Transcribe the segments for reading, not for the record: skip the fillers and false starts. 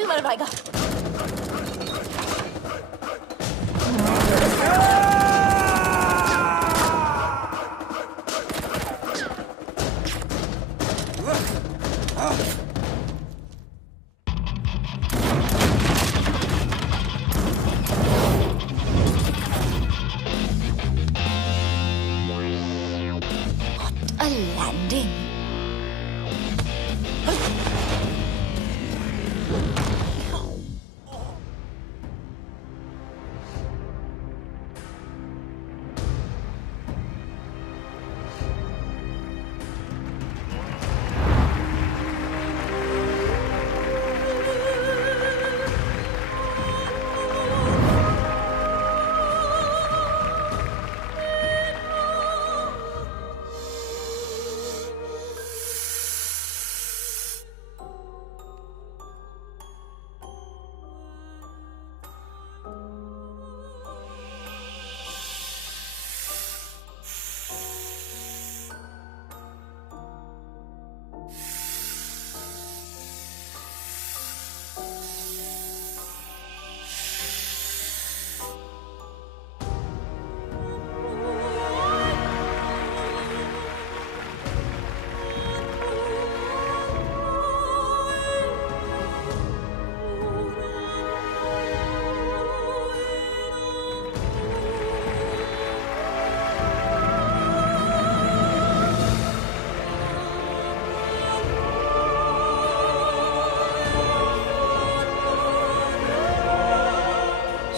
भी मर पाएगा। What a landing!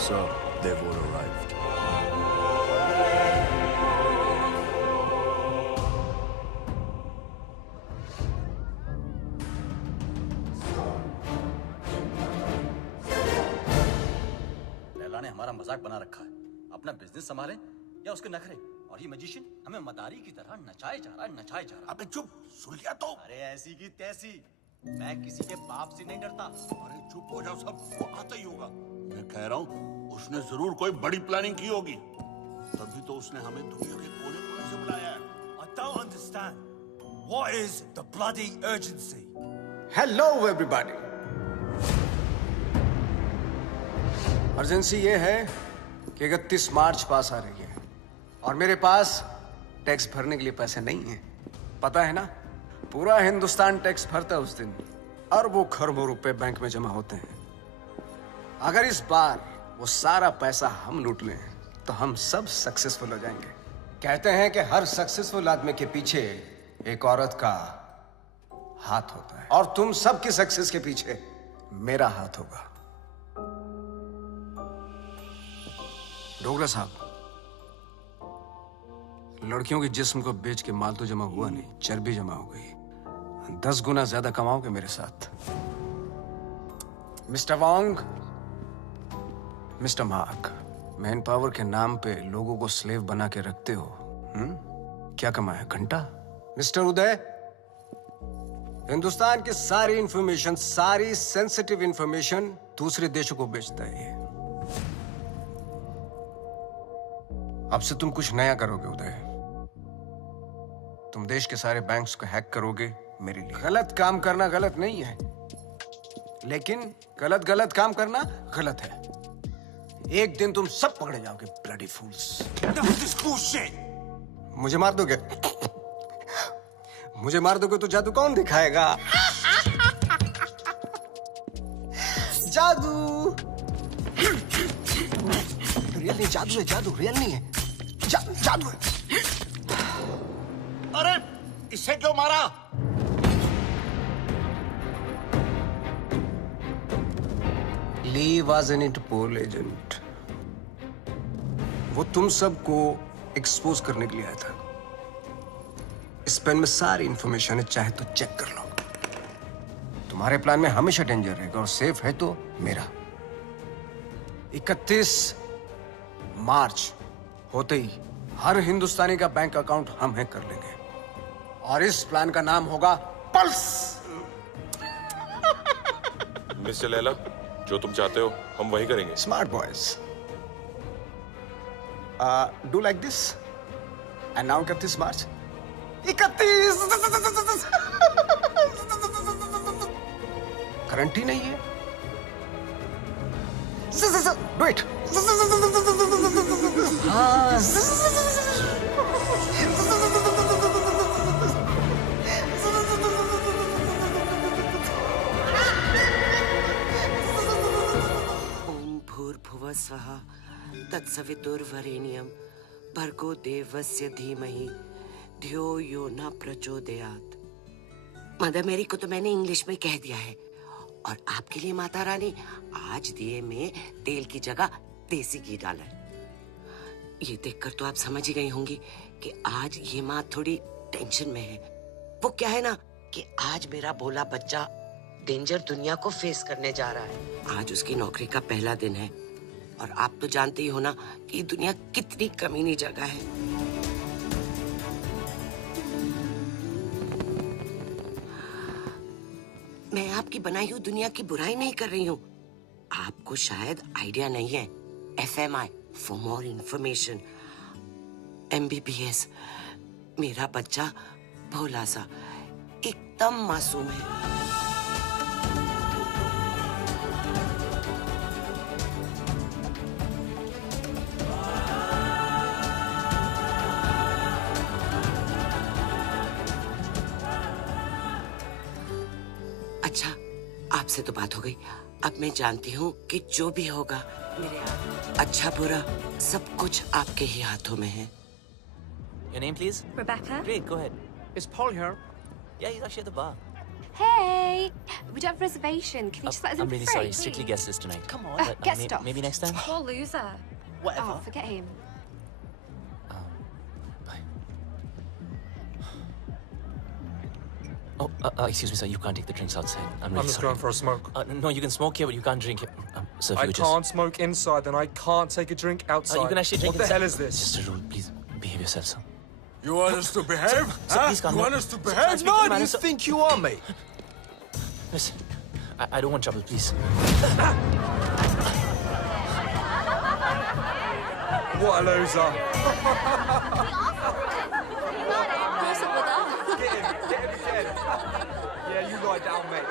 So, they've all arrived. Laila ने हमारा मजाक बना रखा है। अपना बिजनेस संभाले या उसके नखरे। और ये मैजिशियन हमें मदारी की तरह नचाए जा रहा है, नचाए जा रहा है। अबे चुप, सुन लिया तो? अरे ऐसी की तैसी, मैं किसी के बाप से नहीं डरता। अरे चुप हो जाओ सब, वो आता ही होगा। मैं कह रहा हूँ उसने जरूर कोई बड़ी प्लानिंग की होगी, तभी तो उसने हमें दुनिया के कोने-कोने से बुलाया है। I don't understand. What is the bloody urgency? Hello everybody. Urgency ये है कि 31 मार्च पास आ रही है और मेरे पास टैक्स भरने के लिए पैसे नहीं हैं। पता है ना, पूरा हिंदुस्तान टैक्स भरता है उस दिन। अरबों खरबों रुपए बैंक में जमा होते हैं। अगर इस बार वो सारा पैसा हम लूट लें तो हम सब सक्सेसफुल हो जाएंगे। कहते हैं कि हर सक्सेसफुल आदमी के पीछे एक औरत का हाथ होता है और तुम सबकी सक्सेस के पीछे मेरा हाथ होगा। डोगरा साहब, लड़कियों के जिस्म को बेच के माल तो जमा हुआ नहीं, चर्बी जमा हो गई। 10 गुना ज्यादा कमाओगे मेरे साथ। मिस्टर वांग, मिस्टर मार्क, मैन पावर के नाम पे लोगों को स्लेव बना के रखते हो। क्या कमाया? घंटा। मिस्टर उदय, हिंदुस्तान की सारी इंफॉर्मेशन, सारी सेंसिटिव इंफॉर्मेशन दूसरे देशों को बेचता है ये। अब से तुम कुछ नया करोगे उदय। तुम देश के सारे बैंक्स को हैक करोगे मेरे लिए। गलत काम करना गलत नहीं है, लेकिन गलत काम करना गलत है। एक दिन तुम सब पकड़े जाओगे, ब्लडी फूल्स। मुझे मार दोगे? मुझे मार दोगे तो जादू कौन दिखाएगा? जादू रियल नहीं, जादू है, जादू रियल नहीं है, जादू है। अरे इससे क्यों मारा? ली वाज एन इंटरपोल एजेंट। वो तुम सबको एक्सपोज करने के लिए आया था। इस पेन में सारी इंफॉर्मेशन है, चाहे तो चेक कर लो। तुम्हारे प्लान में हमेशा डेंजर रहेगा और सेफ है तो मेरा। 31 मार्च होते ही हर हिंदुस्तानी का बैंक अकाउंट हम हैक कर लेंगे और इस प्लान का नाम होगा पल्स। मिस्टर लैला, जो तुम चाहते हो हम वही करेंगे। Smart boys, do like this and now 31 March. 31 guarantee नहीं है, Do it. हाँ. ओम भूर्भुवः स्वः तत्सवितुर्वरेण्यं भर्गो देवस्य धीमहि धियो यो न प्रचोदयात्। मदर मेरी को तो मैंने इंग्लिश में कह दिया है, और आपके लिए माता रानी आज दिए में तेल की जगह देसी घी डाला है। ये देखकर तो आप समझ ही गई होंगी कि आज ये माँ थोड़ी टेंशन में है। वो क्या है ना कि आज मेरा भोला बच्चा डेंजर दुनिया को फेस करने जा रहा है। आज उसकी नौकरी का पहला दिन है, और आप तो जानते ही हो ना कि ये दुनिया कितनी कमीनी जगह है। मैं आपकी बनाई हुई दुनिया की बुराई नहीं कर रही हूँ। आपको शायद आइडिया नहीं है। FMI for more information, MBBS। मेरा बच्चा भोला सा एकदम मासूम है। अच्छा, आपसे तो बात हो गई। अब मैं जानती हूँ कि जो भी होगा मेरे अच्छा बुरा सब कुछ आपके ही हाथों में है। Your name, please? Rebecca? Great, go ahead. Is Paul here? Yeah, he's actually at the bar. Hey! We don't have a reservation. Can you just let us in I'm really for free, sorry, strictly please? guest list tonight. Come on. Get stuffed. Maybe next time? Poor loser. Whatever. Oh, forget him. Bye. Oh, excuse me, sir. You can't take the drinks outside. I'm really I'm just sorry. going for a smoke. No, you can smoke here, but you can't drink it. Sir, if I you would can't smoke inside, then I can't take a drink outside. You can actually drink What the inside. hell is this? Just a rule, please. Behave yourself, sir. You want us to behave? Sir, please calm You down. want us to Sir, behave? speak to the No, man, you sir. think you are, mate? Listen, I don't want trouble, please. What a loser. What's up with that? Get him again. Yeah, you lie down, mate.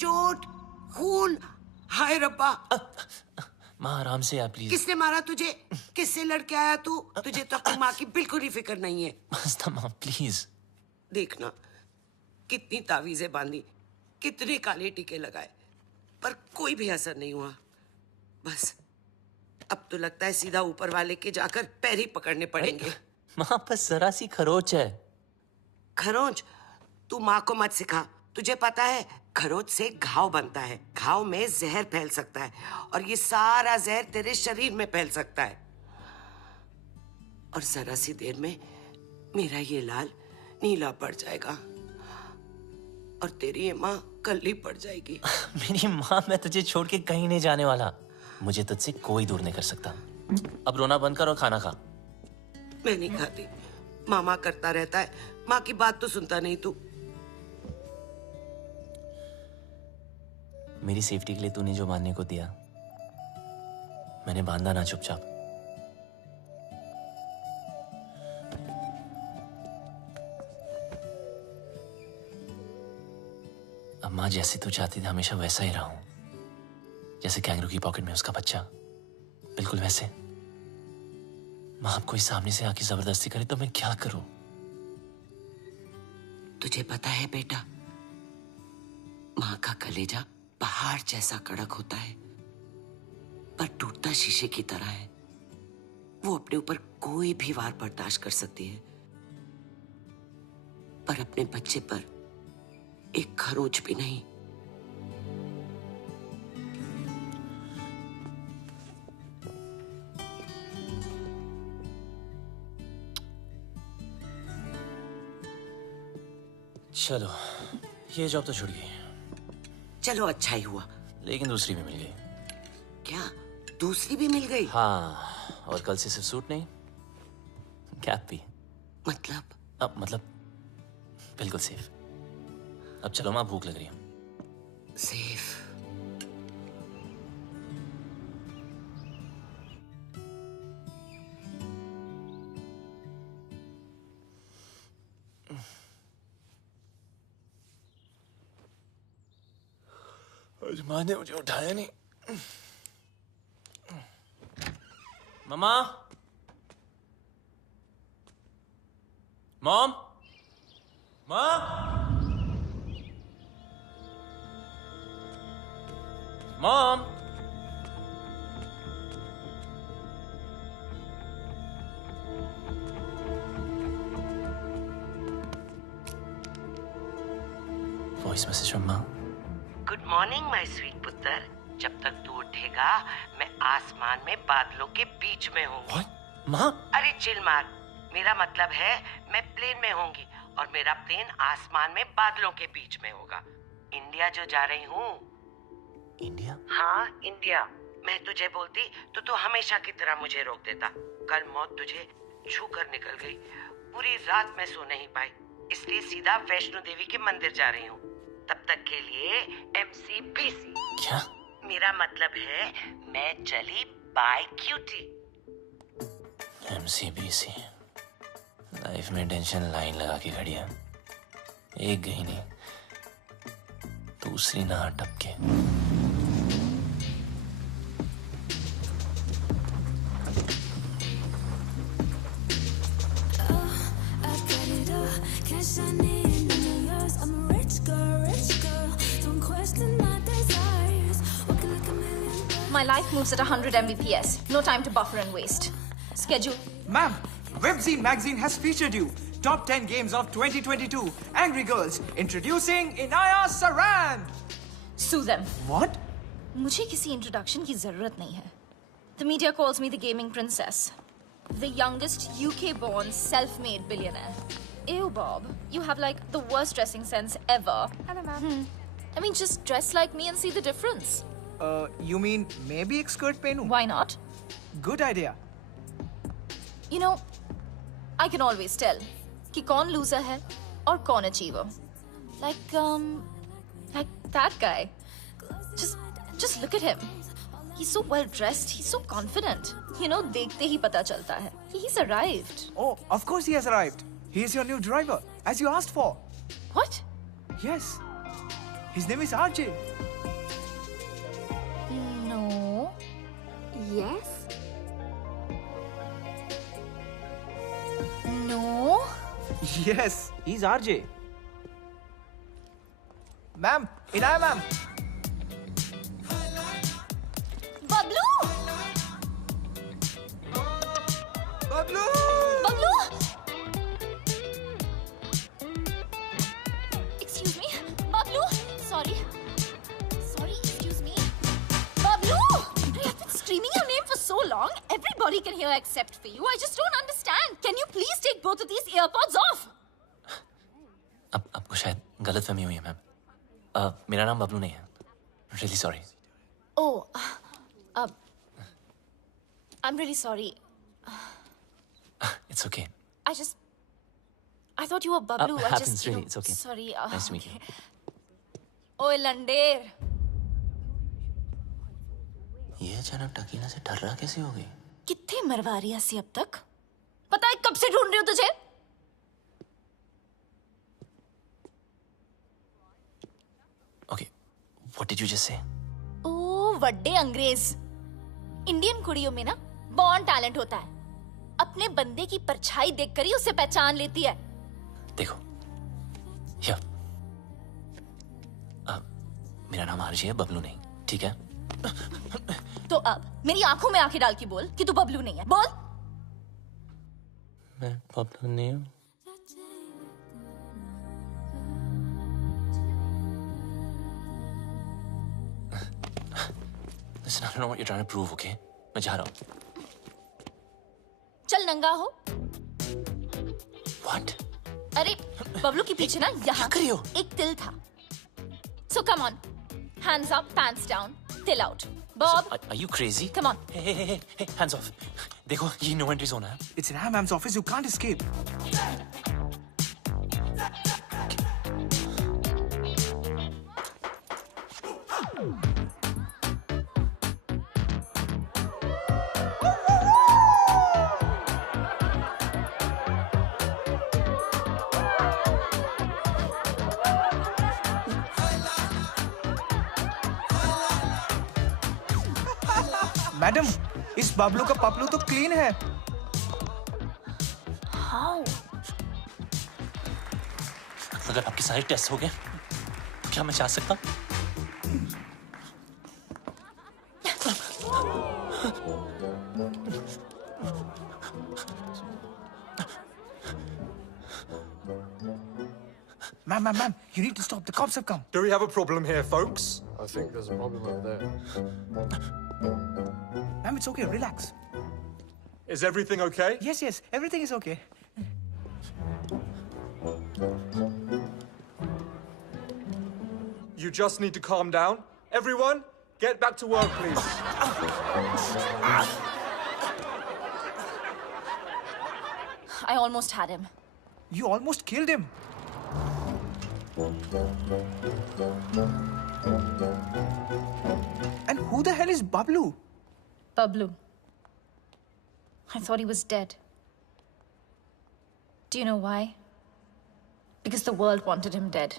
चोट, खून, हाय रब्बा। माँ आराम से आप please. किसने मारा तुझे? किससे लड़के आया तू? तुझे तो अपनी माँ की बिल्कुल ही फिक्र नहीं है। मस्ता माँ प्लीज। देखना कितनी तावीजें बांधी, कितने काले टीके लगाए, पर कोई भी असर नहीं हुआ। बस अब तो लगता है सीधा ऊपर वाले के जाकर पैर ही पकड़ने पड़ेंगे। माँ बस जरा सी खरोच है। खरोंच? तू माँ को मत सिखा। तुझे पता है खरोच से घाव बनता है, घाव में जहर फैल सकता है, और ये सारा जहर तेरे शरीर में फैल सकता है, और जरा सी देर में मेरा ये लाल नीला पड़ जाएगा, और तेरी ये माँ कल्ली पड़ जाएगी। मेरी माँ, मैं तुझे छोड़ के कहीं नहीं जाने वाला। मुझे तुझसे कोई दूर नहीं कर सकता। अब रोना बंद कर और खाना खा। मैं नहीं खाती। मामा करता रहता है, माँ की बात तो सुनता नहीं तू। मेरी सेफ्टी के लिए तूने जो मानने को दिया, मैंने बांधा ना चुपचाप। अब माँ जैसे तू चाहती थी हमेशा वैसा ही रहा हूं, जैसे कैंगरू की पॉकेट में उसका बच्चा, बिल्कुल वैसे। माँ अब कोई सामने से आके जबरदस्ती करे तो मैं क्या करूं? तुझे पता है बेटा, माँ का कलेजा पहाड़ जैसा कड़क होता है, पर टूटता शीशे की तरह है। वो अपने ऊपर कोई भी वार बर्दाश्त कर सकती है, पर अपने बच्चे पर एक खरोच भी नहीं। चलो, ये जॉब तो छूट गई, चलो अच्छा ही हुआ। लेकिन दूसरी भी मिल गई। क्या दूसरी भी मिल गई? हाँ, और कल से सिर्फ सूट नहीं, कैप भी। मतलब? अब मतलब बिल्कुल सेफ। अब चलो माँ, भूख लग रही है। सेफ? आज माँ ने मुझे उठाया नहीं। मम्मा, मॉम, माँ, मॉम। वॉइस मैसेज फ्रॉम माँ। गुड मॉर्निंग माय स्वीट पुत्र। जब तक तू उठेगा मैं आसमान में बादलों के बीच में हूँ। माँ? अरे चिल मार, मेरा मतलब है मैं प्लेन में होंगी और मेरा प्लेन आसमान में बादलों के बीच में होगा। इंडिया जो जा रही हूँ। इंडिया? हाँ इंडिया। मैं तुझे बोलती तो तू हमेशा की तरह मुझे रोक देता। कल मौत तुझे छू कर निकल गई। पूरी रात मैं सो नहीं पाई, इसलिए सीधा वैष्णो देवी के मंदिर जा रही हूँ। तब तक के लिए MCBC। क्या? मेरा मतलब है मैं चली बाय क्यूटी। MCBC। लाइफ में टेंशन लाइन लगा के खड़ी है। एक गई नहीं, दूसरी ना टपके। My life moves at 100 Mbps. No time to buffer and waste. Schedule. Ma'am, Webzine magazine has featured you. Top 10 games of 2022. Angry Girls. Introducing Inaya Saran. Sue them. What? मुझे किसी introduction की जरूरत नहीं है. The media calls me the gaming princess. The youngest UK-born self-made billionaire. Ew, Bob. You have like the worst dressing sense ever. Hello, ma'am. I mean, just dress like me and see the difference. You mean maybe एक skirt पहनूं? Why not? Good idea. You know, I can always tell कि कौन loser है और कौन achiever. Like that guy. Just look at him. He's so well dressed. He's so confident. You know, देखते ही पता चलता है. He's arrived. Oh, of course he has arrived. He is your new driver, as you asked for. What? Yes. His name is RJ. No. Yes? No. Yes, he's RJ. Ma'am, Inaya ma'am. Bablu! Bablu! Bablu! Excuse me? Bablu! Sorry. Excuse me. Bablu! I've been screaming your name for so long. Everybody can hear except for you. I just don't understand. Can you please take both of these earpods off? अब आपको शायद गलतफहमी हुई है ma'am. मेरा नाम बबलू नहीं है। Really sorry. Oh, I'm really sorry. It's okay. I thought you were Bablu. Happens really. It's okay. Sorry. Nice to meet you. ओए लंडेर, ये अचानक टकीना से डर रहा कैसे हो गई? कितने मरवा रही है अब तक? पता है कब से ढूंढ रही हूँ तुझे? Okay, what did you just say? ओ वड्डे अंग्रेज। इंडियन कुड़ियों में ना बॉर्न टैलेंट होता है। अपने बंदे की परछाई देखकर ही उसे पहचान लेती है। देखो, मेरा नाम आरजी है, बबलू नहीं, ठीक है? तो अब मेरी आंखों में आंखें डाल के बोल कि तू बबलू नहीं है। बोल। मैं बबलू नहीं हूँ। Listen, I don't know what you're trying to prove, okay? मैं जा रहा हूँ। चल नंगा हो। What? अरे बबलू के पीछे ना यहाँ कर रही हो? एक तिल था। So come on, hands up, pants down, till out. Bob, Are you crazy? come on. Hey, hands off. देखो, ये no entry zone है। It's Inaya ma'am's office. You can't escape. Madam, इस बबलू का पपलू तो क्लीन है। How? अगर आपके सारे टेस्ट हो गए, क्या मैं जा सकता? Ma'am, you need to stop. The cops have come. Do we have a problem here, folks? I think there's a problem over there. Ma'am, it's okay. Relax. Is everything okay? Yes, everything is okay. You just need to calm down. Everyone, get back to work, please. I almost had him. You almost killed him. And who the hell is Bablu? Bablu. I thought he was dead. Do you know why? Because the world wanted him dead.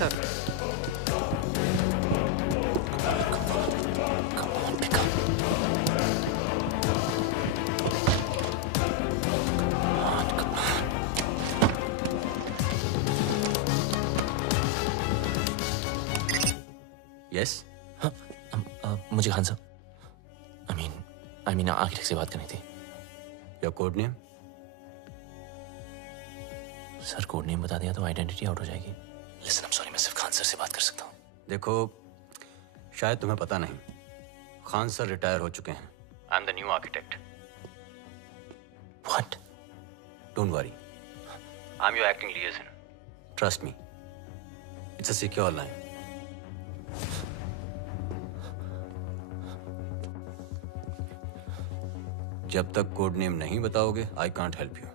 Sir. Come on, pick up. Come on. Yes? हाँ, मुझे खान साहब I mean architect से बात करनी थी। Your code name? Sir code name बता दिया तो आइडेंटिटी आउट हो जाएगी। Listen, I'm sorry, मैं सिर्फ खान सर से बात कर सकता हूँ। देखो, शायद तुम्हें पता नहीं, खान सर रिटायर हो चुके हैं। I am the new architect. What? Don't worry. I'm your acting liaison. Trust me. It's a secure line. जब तक कोड नेम नहीं बताओगे, I can't help you.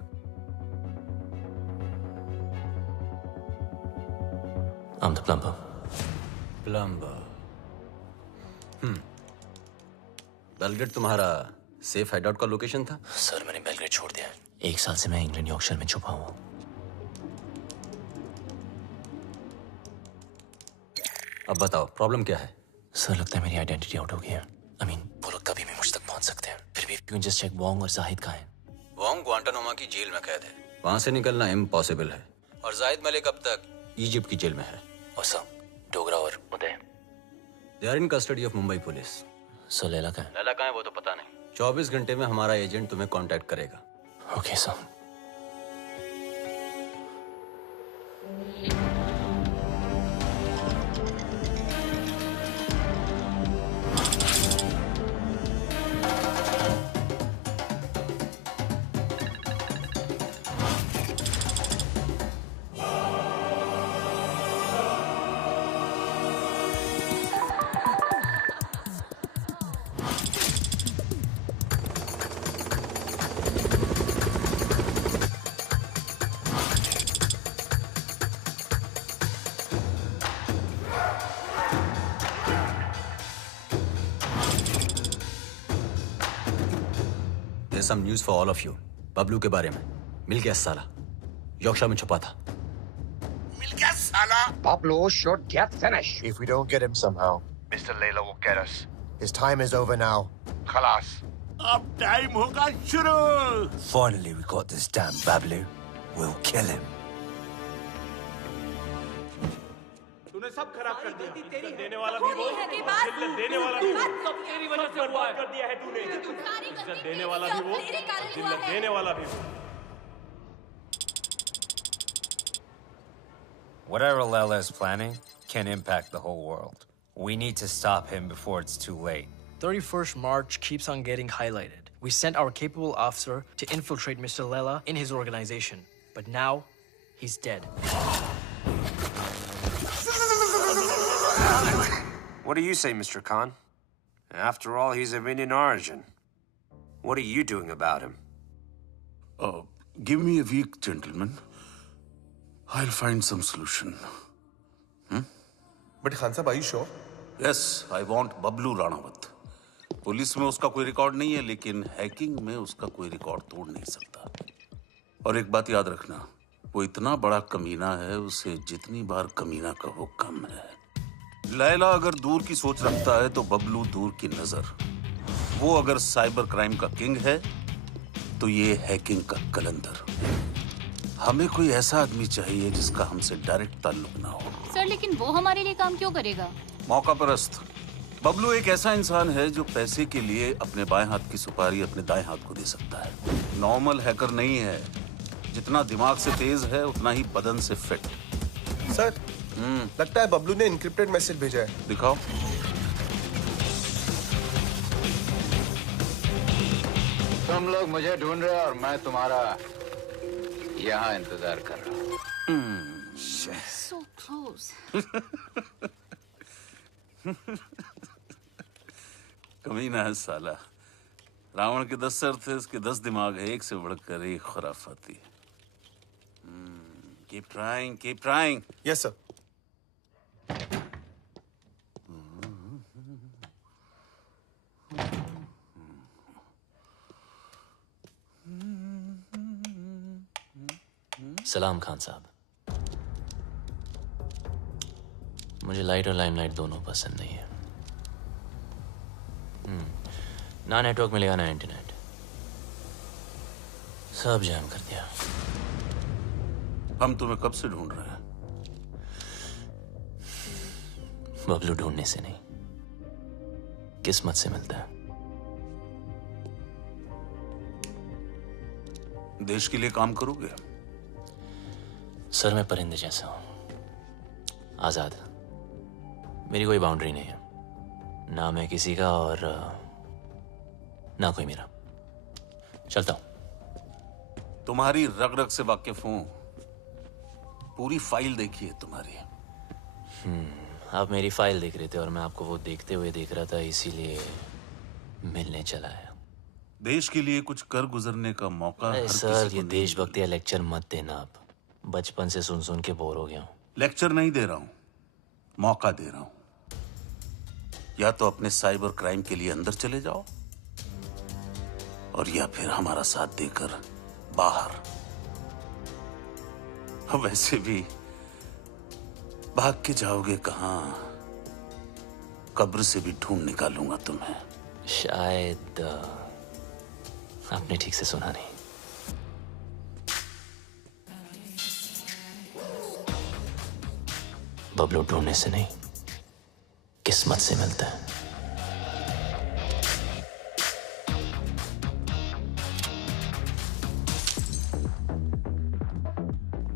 I'm the plumber. Plumber. Belgrade तुम्हारा safe hideout का location था? Sir मैंने Belgrade छोड़ दिया है। 1 साल से मैं इंग्लैंड यॉर्कशायर में छुपा हुआ हूँ। अब बताओ प्रॉब्लम क्या है? सर लगता है मेरी आइडेंटिटी आउट हो गई है। I mean, वो लोग कभी भी मुझ तक पहुंच सकते हैं। फिर भी you can just check Wong और जाहिद कहाँ हैं। वोंग ग्वांटानामो की जेल में कैद है, वहां से निकलना इम्पॉसिबल है। और जाहिद मलिक अब तक इजिप्ट की जेल में है। और सर डोगरा और Uday they are in custody of Mumbai police. Sir Laila कहाँ है? लैला कहाँ है वो तो पता नहीं। 24 घंटे में हमारा एजेंट तुम्हें कांटेक्ट करेगा। Okay sir. There's some news for all of you. Bablu के बारे में मिल गया साला, यॉर्कशायर में छुपा था। मिल गया साला। Pablo should get finished. If we don't get him somehow, Mr. Layla will get us. His time is over now. Khalas. अब टाइम होगा शुरू। Finally, we got this damn Bablu. We'll kill him. तूने सब खराब कर दिया। इज्जत देने वाला भी वो, जिल्लत देने वाला भी वो। सब तेरी वजह से बर्बाद कर दिया है तूने। इज्जत देने वाला भी वो, जिल्लत देने वाला भी वो। Whatever Layla is planning can impact the whole world. We need to stop him before it's too late. 31st March keeps on getting highlighted. We sent our capable officer to infiltrate Mr. Layla in his organization. But now, he's dead. What do you say, Mr. Khan? After all, he's of Indian origin. What are you doing about him? Give me a week, gentlemen. I'll find some solution. But Khan Sahib, are you sure? Yes, I want Bablu Ranawat. Police में उसका कोई record नहीं है, लेकिन hacking में उसका कोई record तोड़ नहीं सकता। और एक बात याद रखना, वो इतना बड़ा कमीना है, उसे जितनी बार कमीना कहो कम है। लैला अगर दूर की सोच रखता है तो बबलू दूर की नजर। वो अगर साइबर क्राइम का किंग है तो ये हैकिंग का कलंदर। हमें कोई ऐसा आदमी चाहिए जिसका हमसे डायरेक्ट ताल्लुक ना हो। सर, लेकिन वो हमारे लिए काम क्यों करेगा? मौका परस्त। बबलू एक ऐसा इंसान है जो पैसे के लिए अपने बाएं हाथ की सुपारी अपने दाएं हाथ को दे सकता है। नॉर्मल हैकर नहीं है। जितना दिमाग से तेज है उतना ही बदन से फिट। सर, लगता है बबलू ने इनक्रिप्टेड मैसेज भेजा है। दिखाओ। तुम लोग मुझे ढूंढ रहे हो और मैं तुम्हारा यहाँ इंतजार कर रहा हूँ। So close. कमीना है साला। रावण के 10 सर थे, उसके 10 दिमाग है, एक से बढ़कर एक खुराफाती। Keep trying, keep trying. Yes, sir. सलाम खान साहब। मुझे लाइट और लाइमलाइट दोनों पसंद नहीं है। ना नेटवर्क मिलेगा ना इंटरनेट, सब जैम कर दिया। हम तुम्हें कब से ढूंढ रहे हैं? बबलू ढूंढने से नहीं, किस्मत से मिलता है। देश के लिए काम करोगे? सर, मैं परिंदे जैसा हूं, आजाद। मेरी कोई बाउंड्री नहीं है, ना मैं किसी का और ना कोई मेरा। चलता हूं। तुम्हारी रग रग से वाकिफ हूं, पूरी फाइल देखी है तुम्हारी। आप मेरी फाइल देख रहे थे और मैं आपको वो देखते हुए देख रहा था, इसीलिए मिलने चला आया। देश के लिए कुछ कर गुजरने का मौका हर सर, किसी को ये नहीं देशभक्ति या लेक्चर मत देना। आप बचपन से सुन सुन के बोर हो गया हूं। लेक्चर नहीं दे रहा हूं, मौका दे रहा हूं। या तो अपने साइबर क्राइम के लिए अंदर चले जाओ, और या फिर हमारा साथ देकर बाहर। वैसे भी भाग के जाओगे कहां? कब्र से भी ढूंढ निकालूंगा तुम्हें। शायद आपने ठीक से सुना नहीं। बबलू ढूंढने से नहीं, किस्मत से मिलता है।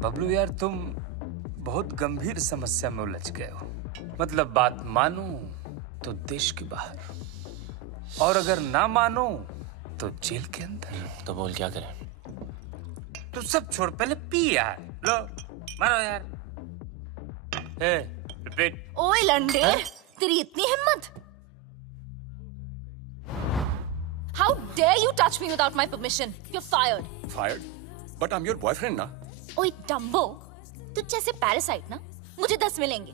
बबलू यार, तुम बहुत गंभीर समस्या में उलझ गए हो। मतलब बात मानो तो देश के बाहर, और अगर ना मानो तो जेल के अंदर। तो बोल क्या करें? तू सब छोड़, पहले पी यार। लो मारो यार। रिपीट। ओए लंडे, तेरी इतनी हिम्मत? How dare you touch me without my permission? You're fired. Fired? But I'm your boyfriend, ना? ओए डम्बो, तुझ जैसे पैरासाइट ना मुझे 10 मिलेंगे।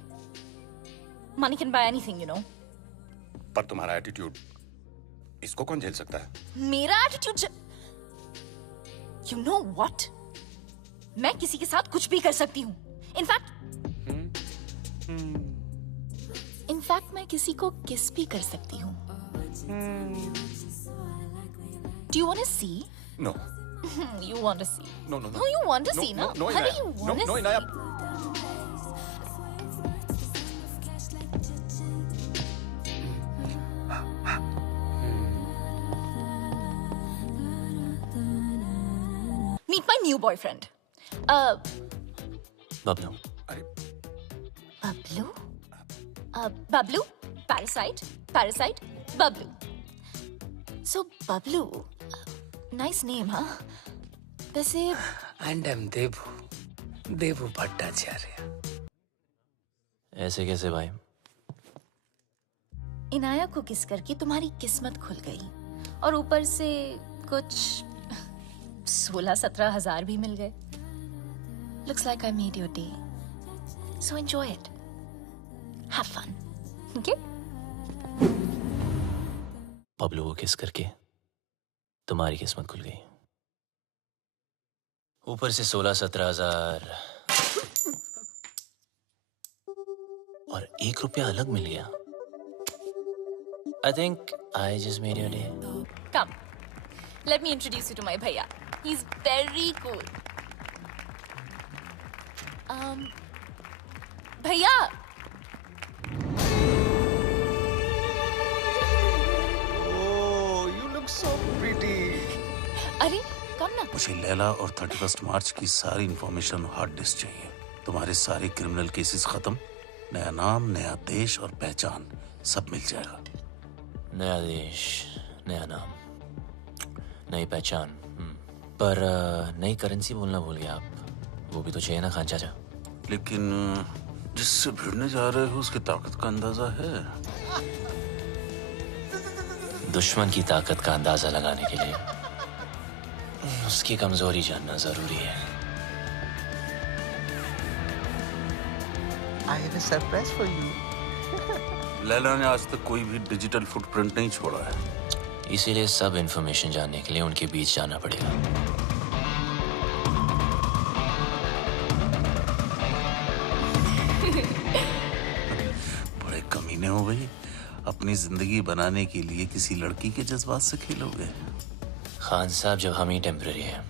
Money can buy anything, you know. पर तुम्हारा एटीट्यूड, इसको कौन झेल सकता है? मेरा एटीट्यूड? You know what? मैं किसी के साथ कुछ भी कर सकती हूँ। इनफैक्ट मैं किसी को किस भी कर सकती हूँ। Do you want to see? No. You want to see? No, no, no. No, you want to see, no? No, Inaya. you want to No, see? Inaya. Meet my new boyfriend. Bablu. Bablu? Bablu? Parasite? Parasite? Bablu. So, Bablu. Nice name, huh? वैसे And I'm देवू भट्टाचार्य। ऐसे कैसे भाई? इनाया को किस करके तुम्हारी किस्मत खुल गई, और ऊपर से कुछ 16-17 हजार भी मिल गए। Looks like I made your day. So enjoy it. Have fun. Okay? Bablu को किस करके तुम्हारी किस्मत खुल गई, ऊपर से 16-17 हजार और 1 रुपया अलग मिल गया। I think I just made your day. Come. Let me introduce you to my bhaiya. He's very cool. Bhaiya. Oh, you look so pretty. अरे कम ना। मुझे लैला और 31 मार्च की सारी इंफॉर्मेशन हार्ड डिस्क चाहिए। तुम्हारे सारे क्रिमिनल केसेस खत्म, नया नाम, नया देश और पहचान सब मिल जाएगा। नया देश, नया नाम, नई पहचान, पर नई करेंसी बोलना भूल गया आप। वो भी तो चाहिए ना खान चाचा। लेकिन जिससे भिड़ने जा रहे हो उसकी ताकत का अंदाजा है? दुश्मन की ताकत का अंदाजा लगाने के लिए उसकी कमजोरी जानना जरूरी है। I have a surprise for you. Laila ने आज तक कोई भी डिजिटल फुटप्रिंट नहीं छोड़ा है, इसीलिए सब इंफॉर्मेशन जानने के लिए उनके बीच जाना पड़ेगा। बड़े कमीने हो गई, अपनी जिंदगी बनाने के लिए किसी लड़की के जज्बात से खेलोगे। खान साहब, जब हम ही टेम्पररी हैं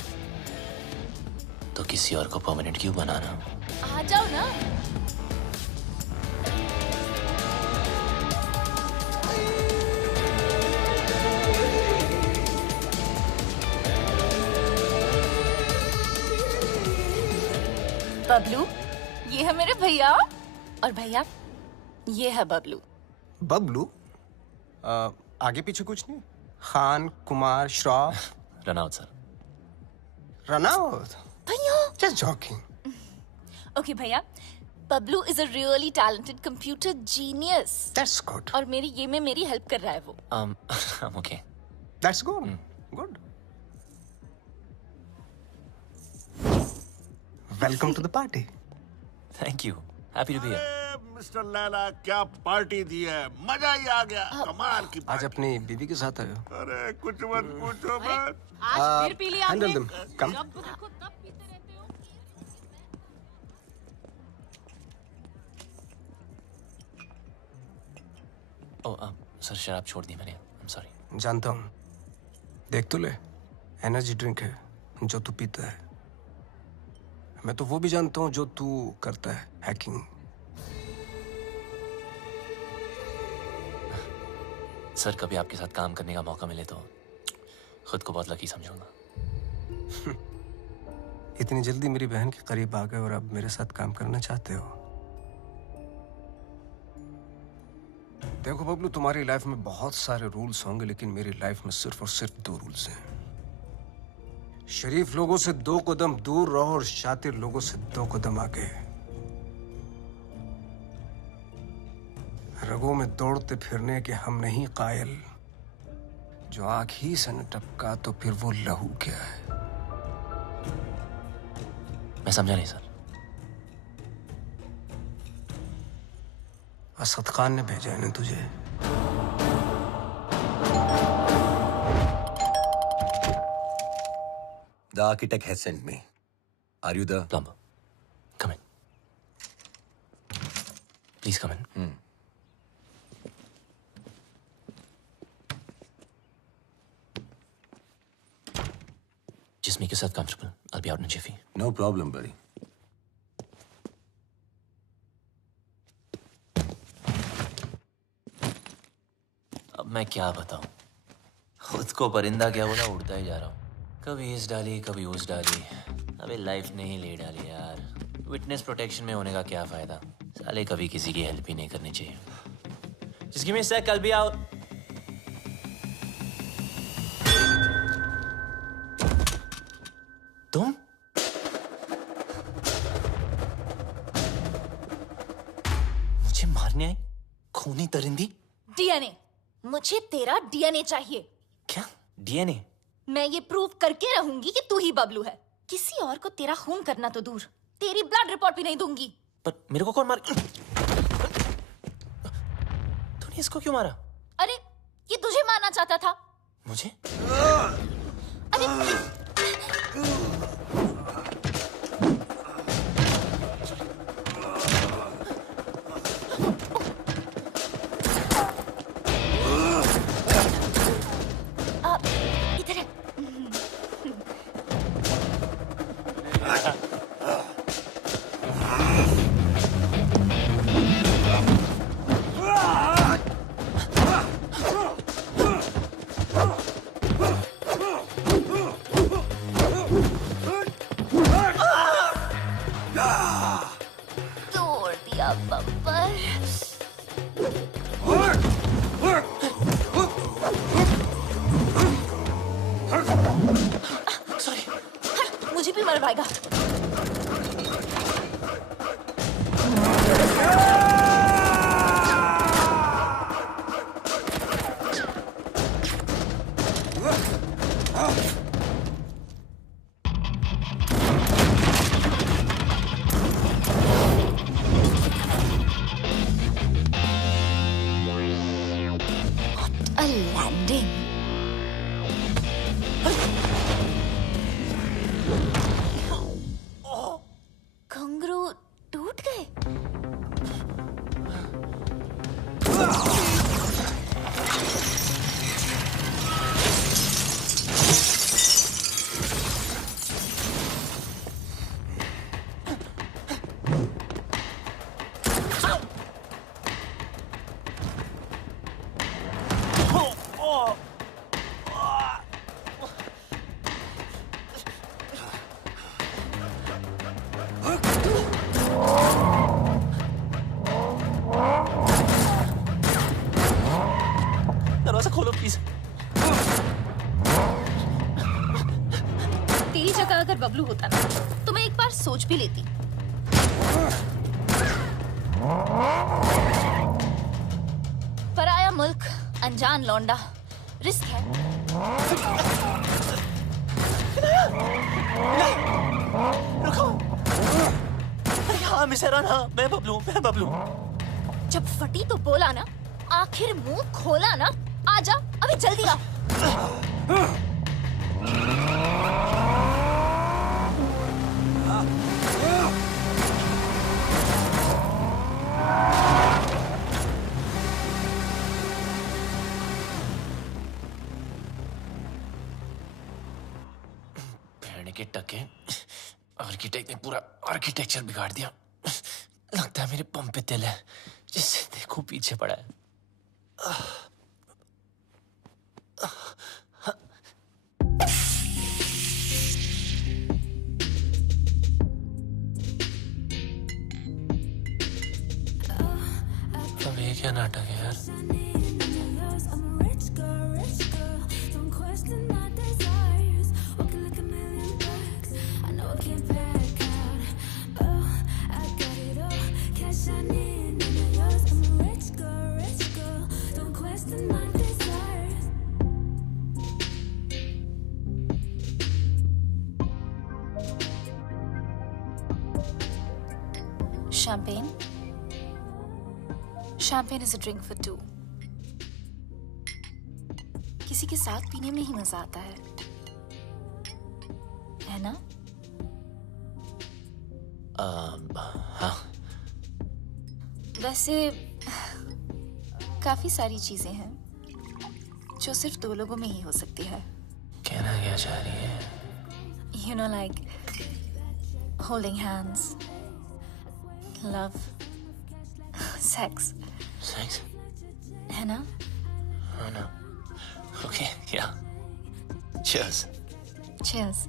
तो किसी और को परमानेंट क्यों बनाना? आ जाओ ना। बबलू, ये है मेरे भैया, और भैया ये है बबलू। बबलू? आगे पीछे कुछ नहीं? Khan, Kumar, Shroff? Run out sir. Run out? भैया Just joking. ओके भैया, Bablu is a really talented computer genius. That's good. और मेरी ये में मेरी हेल्प कर रहा है वो। Okay. That's good. Good. Welcome to the party. Thank you. Happy to be here. Mister Laila, क्या पार्टी दी है, मजा ही आ गया। कमाल की आज अपनी बीवी के साथ आए हो? अरे कुछ मत पूछो मत। आज फिर पी लिया आपने। Handle them. Come. जब देखो तब पीते रहते हो। ओह सर, शराब छोड़ दी मैंने। I'm sorry. जानता हूँ। देख तो ले, एनर्जी ड्रिंक है जो तू पीता है। मैं तो वो भी जानता हूँ जो तू करता है, हैकिंग। सर, कभी आपके साथ काम करने का मौका मिले तो खुद को बहुत लकी समझूंगा। इतनी जल्दी मेरी बहन के करीब आ गए और अब मेरे साथ काम करना चाहते हो? देखो बबलू, तुम्हारी लाइफ में बहुत सारे रूल्स होंगे, लेकिन मेरी लाइफ में सिर्फ और सिर्फ 2 रूल्स हैं। शरीफ लोगों से 2 कदम दूर रहो और शातिर लोगों से 2 कदम आगे। रगों में दौड़ते फिरने के हम नहीं कायल। जो आंख ही से न टपका तो फिर वो लहू क्या है? मैं समझा नहीं सर। असद खान ने भेजा है ना तुझे? The architect has sent me. Are you the plumber? Come in. Please come in. Just make yourself comfortable. I'll be out in a jiffy. No problem, buddy. अब मैं क्या बताऊं? खुद को परिंदा क्या बोला, उड़ता ही जा रहा हूं। कभी इस डाली कभी उस डाली। अबे लाइफ ने ही ले डाली यार। विटनेस प्रोटेक्शन में होने का क्या फायदा? साले कभी किसी की हेल्प ही नहीं करनी चाहिए। Just give me a sec, I'll be out. तुम? मुझे मारने आई? खूनी दरिंदी? डीएनए। मुझे तेरा डीएनए चाहिए। क्या? डीएनए? मैं ये प्रूव करके रहूंगी कि तू ही बबलू है। किसी और को तेरा खून करना तो दूर, तेरी ब्लड रिपोर्ट भी नहीं दूंगी। पर मेरे को कौन मार? तूने इसको क्यों मारा? अरे ये तुझे मारना चाहता था। मुझे? अरे इधर है। तोड़ दिया बम्पर। मुझे भी मरवाएगा। A landing. घुंघरू टूट गए। दरवाजा खोलो प्लीज। तेरी जगह अगर बबलू होता ना तो मैं एक बार सोच भी लेती। पराया मुल्क, अनजान लौंडा, रिस्क है। रुको। हाँ मिसेरान, हाँ मैं बबलू। जब फटी तो बोला ना, आखिर मुंह खोला ना। आजा अभी जल्दी आ। भेड़ के टके, आर्किटेक्ट ने पूरा आर्किटेक्चर बिगाड़ दिया। लगता है मेरे पंप पे तिल है, जिससे देखो पीछे पड़ा है। क्या नाटक है यार? Champagne? Champagne is a drink for two. किसी के साथ पीने में ही मजा आता है ना? हाँ। वैसे काफी सारी चीजें हैं जो सिर्फ दो लोगों में ही हो सकती है. कहना क्या चाह रही है? You know, like holding hands, love, sex. Sex? है ना? Oh no. Okay, yeah. Cheers. Cheers.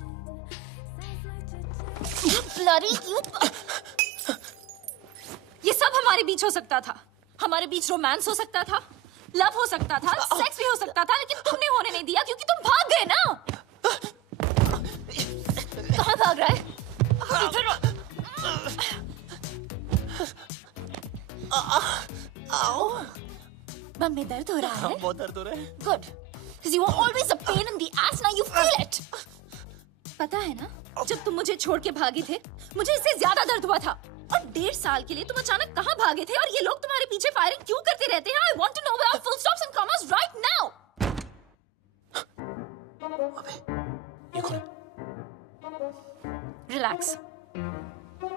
You bloody you. ये सब हमारे बीच हो सकता था. हमारे बीच रोमांस हो सकता था, लव हो सकता था, सेक्स भी हो सकता था, लेकिन तुमने होने नहीं दिया क्योंकि तुम भाग गए ना. कहाँ भाग रहा है? इधर. बम में दर्द हो रहा है? बहुत दर्द हो रहा है. Good. Because you were always a pain in the ass. Now you feel it. पता है ना, जब तुम मुझे छोड़ के भागे थे, मुझे इससे ज्यादा दर्द हुआ था. और 1.5 साल के लिए तुम अचानक कहाँ भागे थे और ये लोग तुम्हारे पीछे फायरिंग क्यों करते रहते हैं? I want to know where our full stops and commas right now. ये कौन? Relax.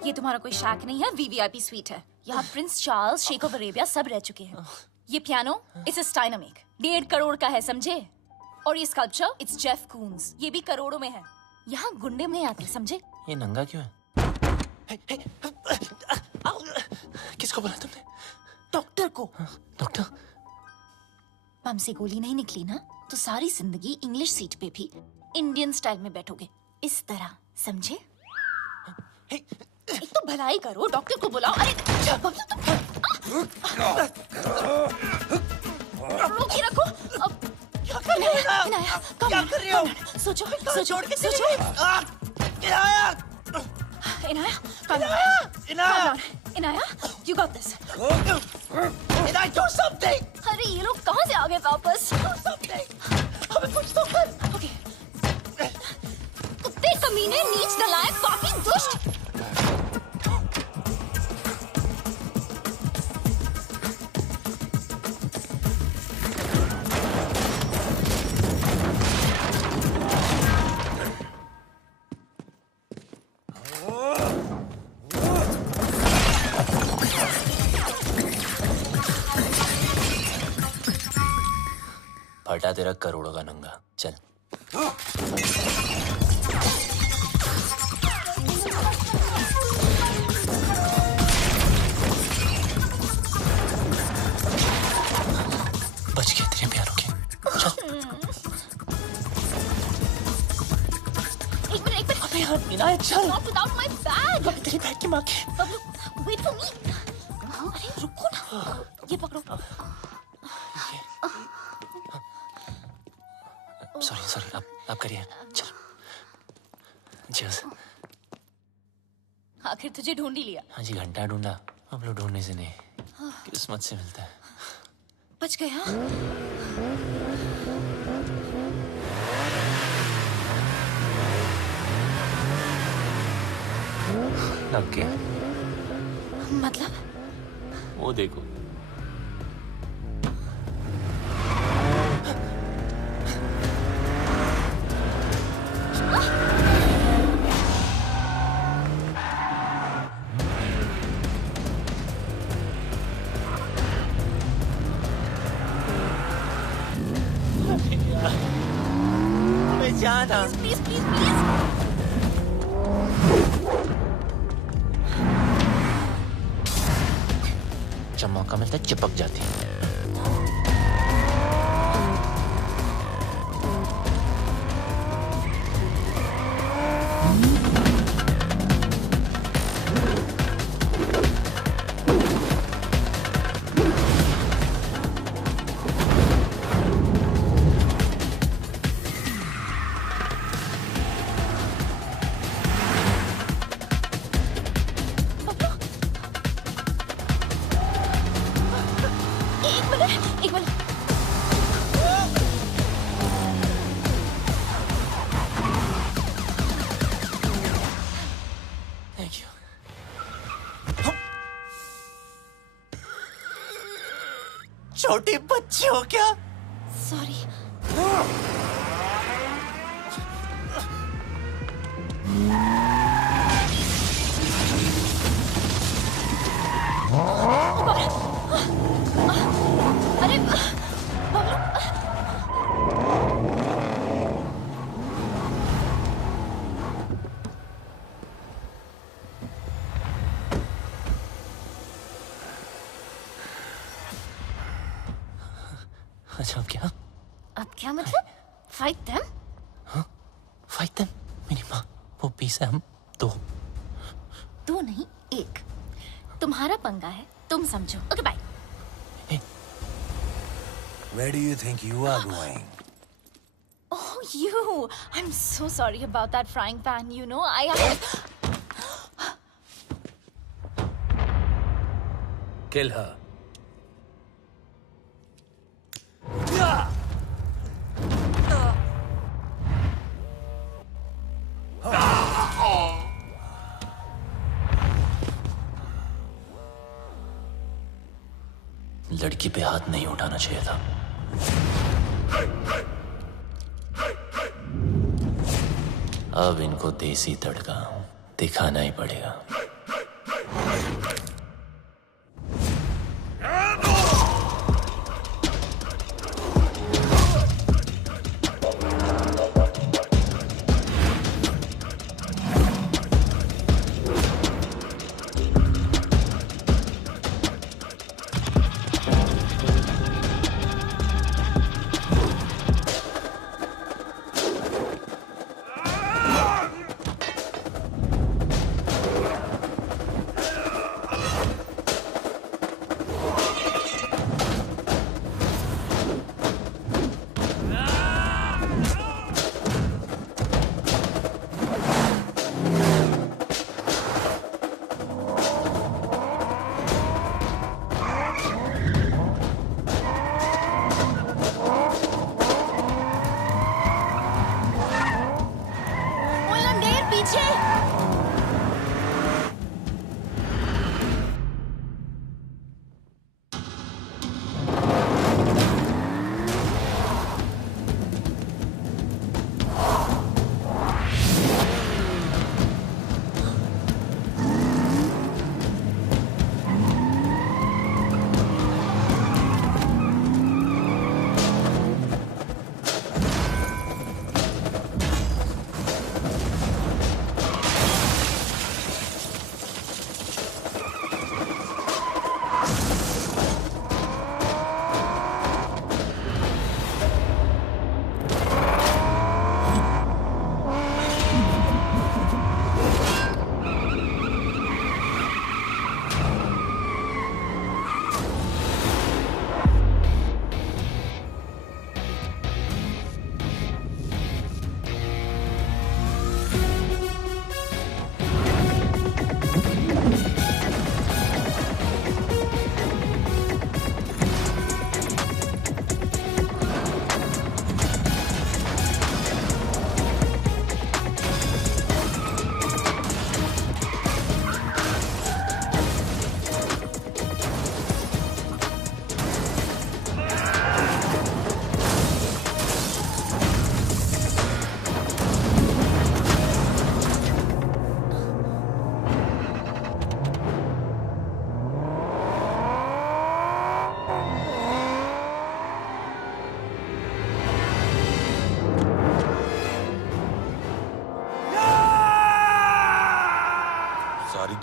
ये तुम्हारा कोई शैक नहीं है, VVIP स्वीट है. यहाँ प्रिंस चार्ल्स, शेख ऑफ अरेबिया सब रह चुके हैं. ये पियानो, इट्स स्टाइनमेक, 1.5 करोड़ का है, समझे? और ये स्कल्पचर, इट्स जेफ कून्स, ये भी करोड़ों में है. यहाँ गुंडे में आते, समझे? ये नंगा क्यों है? किसको बोला तुमने? डॉक्टर को. डॉक्टर? बम से गोली नहीं निकली ना, तो सारी जिंदगी इंग्लिश सीट पे भी इंडियन स्टाइल में बैठोगे, इस तरह, समझे? एक तो भलाई करो, डॉक्टर को बुलाओ. अरे रोके रखो. अब क्या कर रही हो? क्या कर रही हो? सोचो, सोचो, सोचो. Inaya, you got this. Inaya, do something. अरे ये लोग कहाँ से आ गए वापस? Do something. हमें कुछ तो कर. Okay. कुत्ते कमीने, नीच नलायक, पापी, दुष्ट. फटा तेरा करोड़ों का नंगा. चल. बच गए तेरे प्यारों के. एक मिनट. अबे यार, इनायत चल. Not without my bag. अबे तेरी बैग की माँ के. Bablu, wait for me. अरे रुको ना. ये पकड़ो. सॉरी, आप करिए. चल. Cheers. आखिर तुझे ढूंढ ही लिया. हाँ जी, घंटा ढूंढा. अब लोग ढूंढने से नहीं, किस्मत से मिलता है. बच गया. लग गया. मतलब? वो देखो. जाना. Please, please, please. जब मौका मिलता है चिपक जाती है. छोटी बच्ची हो क्या? सॉरी। अरे अच्छा क्या? अब क्या मतलब? Fight them? हाँ? Fight them? मेरी माँ, वो 20 है, हम 2। 2 नहीं, 1। तुम्हारा पंगा है, तुम समझो। Okay bye. Where do you think you are going? Oh, you! I'm so sorry about that frying pan. You know, I Kill her. लड़की पे हाथ नहीं उठाना चाहिए था। अब इनको देसी तड़का दिखाना ही पड़ेगा।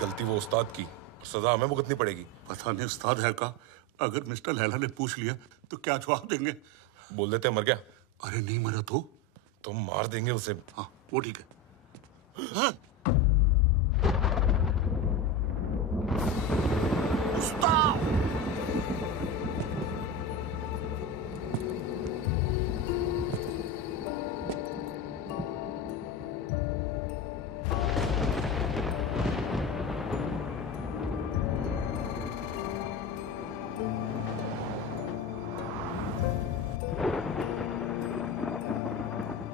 गलती वो उस्ताद की, सजा हमें भुगतनी पड़ेगी। पता नहीं उस्ताद है का, अगर मिस्टर लैला ने पूछ लिया तो क्या जवाब देंगे? बोल देते मर गया। अरे नहीं मरा तो मार देंगे उसे। हाँ वो ठीक है। हाँ? उस्ताद!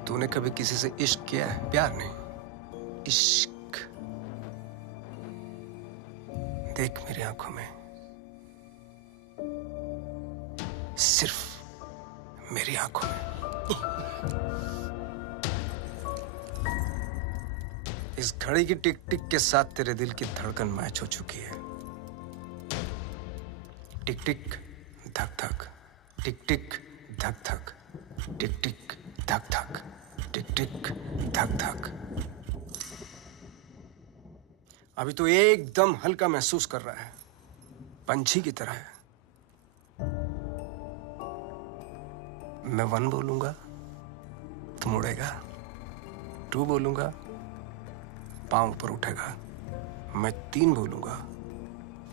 तूने कभी किसी से इश्क किया है? प्यार नहीं, इश्क। देख मेरी आंखों में, सिर्फ मेरी आंखों में। इस घड़ी की टिक टिक के साथ तेरे दिल की धड़कन मैच हो चुकी है। टिक टिक धक धक, टिक टिक धक धक, टिक टिक धक धक, टिक टिक धक धक। अभी तो एकदम हल्का महसूस कर रहा है, पंछी की तरह है। मैं 1 बोलूंगा तो मुड़ेगा, 2 बोलूंगा पांव ऊपर उठेगा, मैं 3 बोलूंगा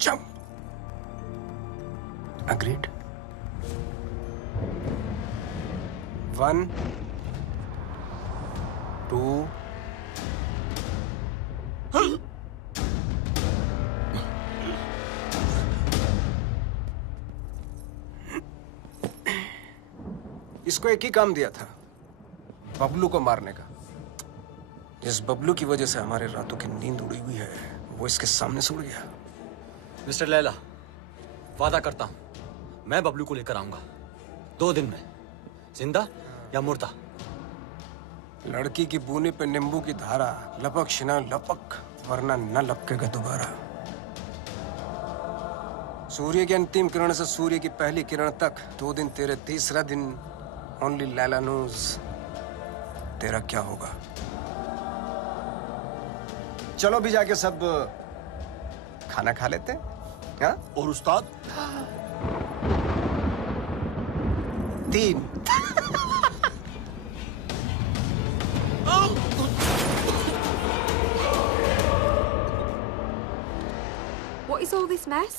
जंप। अग्रीड? 1 2 इसको एक ही काम दिया था, बबलू को मारने का। जिस बबलू की वजह से हमारे रातों की नींद उड़ी हुई है, वो इसके सामने से उड़ गया। मिस्टर लैला, वादा करता हूं मैं बबलू को लेकर आऊंगा 2 दिन में, जिंदा या मुर्दा। लड़की की बूनी पे नींबू की धारा, लपक शिना लपक, वरना न लपकेगा दोबारा। सूर्य की अंतिम किरण से सूर्य की पहली किरण तक 2 दिन तेरे, तीसरा दिन ओनली लैला नोज तेरा क्या होगा। चलो भी जाके सब खाना खा लेते हैं, हाँ? और उस्ताद? 3 What is all this mess?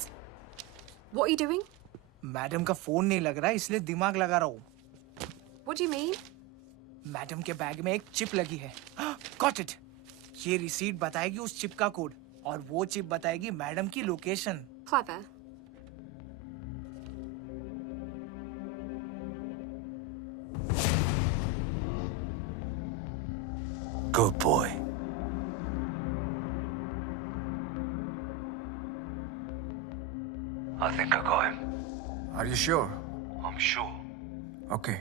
What are you doing? Madam का फोन नहीं लग रहा, इसलिए दिमाग लगा रहा हूँ। What do you mean? Madam के बैग में एक चिप लगी है। Got it. ये रिसीट बताएगी उस चिप का कोड, और वो चिप बताएगी मैडम की location. Clever. Good boy. I think I got him. Are you sure? I'm sure. Okay.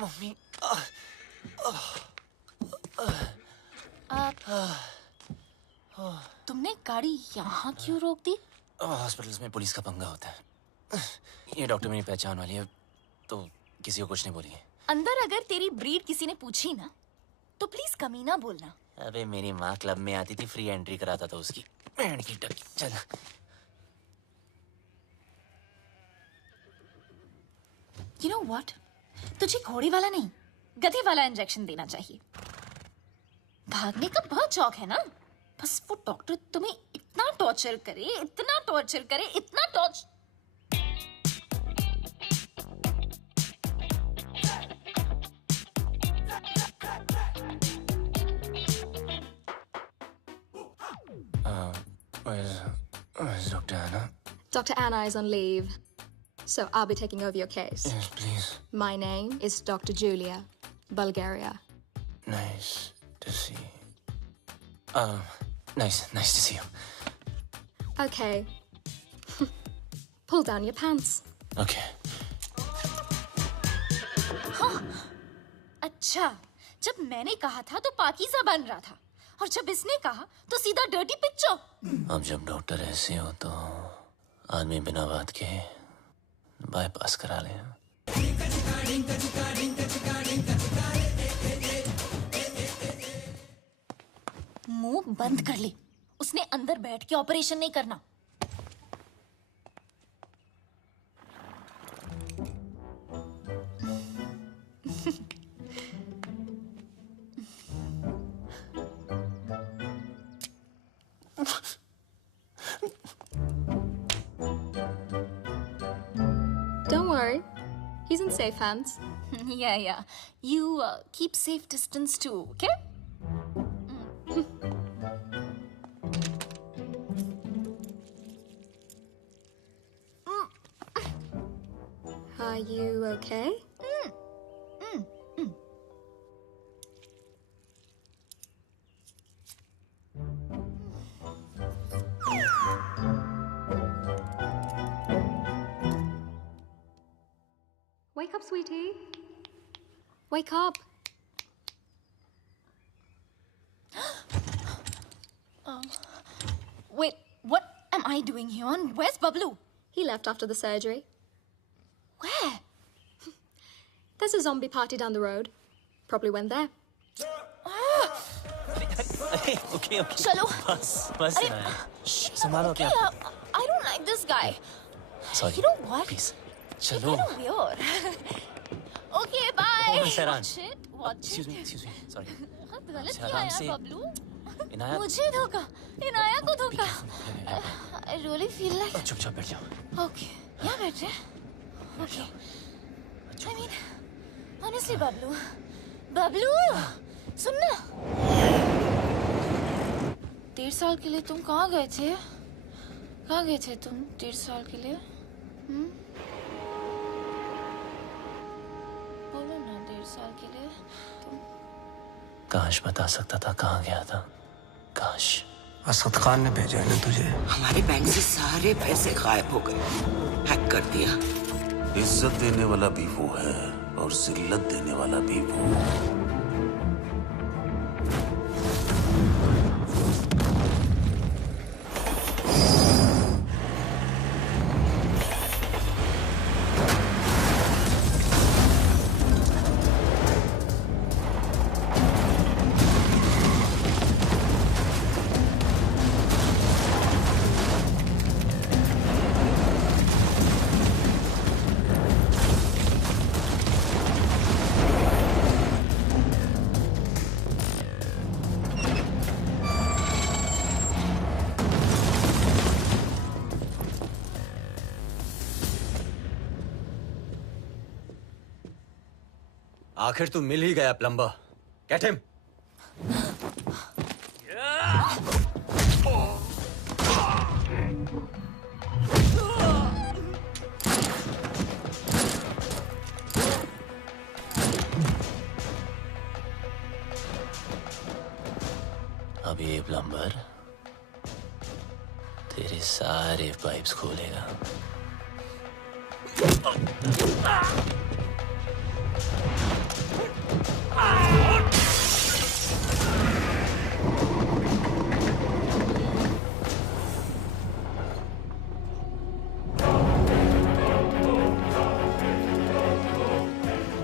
Mummy, तुमने गाड़ी यहाँ क्यों रोक दी? हॉस्पिटल्स में पुलिस का पंगा होता है। ये डॉक्टर मेरी पहचान वाली है, तो किसी को कुछ नहीं बोलिए। अंदर अगर तेरी ब्रीड किसी ने पूछी ना, तो प्लीज कमीना बोलना। अबे मेरी माँ क्लब में आती थी, फ्री एंट्री कराता था उसकी। बैंड की टकी। चल। You know what? तुझे घोड़े वाला नहीं, गधे वाला इंजेक्शन देना चाहिए। भागने का बहुत शौक है ना? बस वो डॉक्टर तुम्हें इतना टॉर्चर करे, इतना टॉर्चर करे, इतना torture. Where's Dr. Anna? Dr. Anna is on leave, so I'll be taking over your case. Yes, please. My name is Dr. Julia, Bulgaria. Nice to see you. Nice to see you. Okay. Pull down your pants. Okay. हाँ, अच्छा, जब मैंने कहा था तो पाकीज़ा बन रहा था, और जब इसने कहा तो सीधा डर्टी पिक्चर। अब जब डॉक्टर ऐसे हो तो आदमी बिना बात के बाईपास करा ले। मुंह बंद कर ले, उसने अंदर बैठ के ऑपरेशन नहीं करना। He's in safe hands. Yeah. You keep safe distance too, okay? Are you okay? Wake up, sweetie. Wake up. Wait, what am I doing here? Where's Bablu? He left after the surgery. Where? There's a zombie party down the road. Probably went there. Okay. चलो. बस अरे, ना. संभालो क्या? I don't like this guy. Sorry. You know what? Please. You're चलो. kind of weird. Okay, bye. Oh, Sairan. Watch it. Excuse me. Sorry. गलत से किया आराम यार से. बबलू. इनाया. मुझे धोखा. इनाया को धोखा. I really feel like. चुपचाप बैठ जाओ. Okay. यहाँ बैठ रहे. Okay. I mean, honestly, Bablu, सुन ना. 1.5 साल के लिए तुम कहाँ गए थे? कहाँ गए थे तुम 1.5 साल के लिए? बोलो ना 1.5 साल के लिए तुम. काश बता सकता था कहाँ गया था. काश. असद खान ने भेजा है ना तुझे. हमारे बैंक से सारे पैसे गायब हो गए. हैक कर दिया. इज्जत देने वाला भी वो है और जिल्लत देने वाला भी वो. आखिर तू मिल ही गया प्लम्बर. Get him. अब ये प्लम्बर तेरे सारे पाइप्स खोलेगा.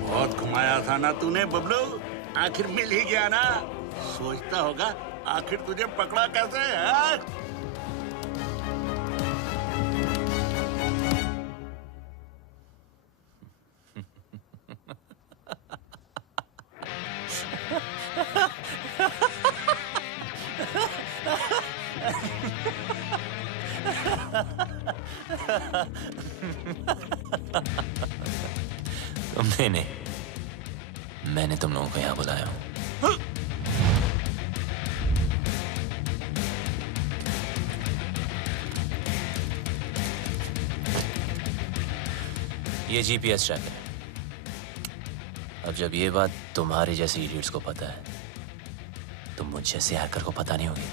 बहुत घुमाया था ना तूने बबलू. आखिर मिल ही गया ना. सोचता होगा आखिर तुझे पकड़ा कैसे है? तुमने नहीं, मैंने तुम लोगों को यहाँ बुलाया हूँ. ये जीपीएस ट्रैकर है. अब जब ये बात तुम्हारे जैसे इडियट्स को पता है तो मुझ जैसे हैकर को पता नहीं होगी.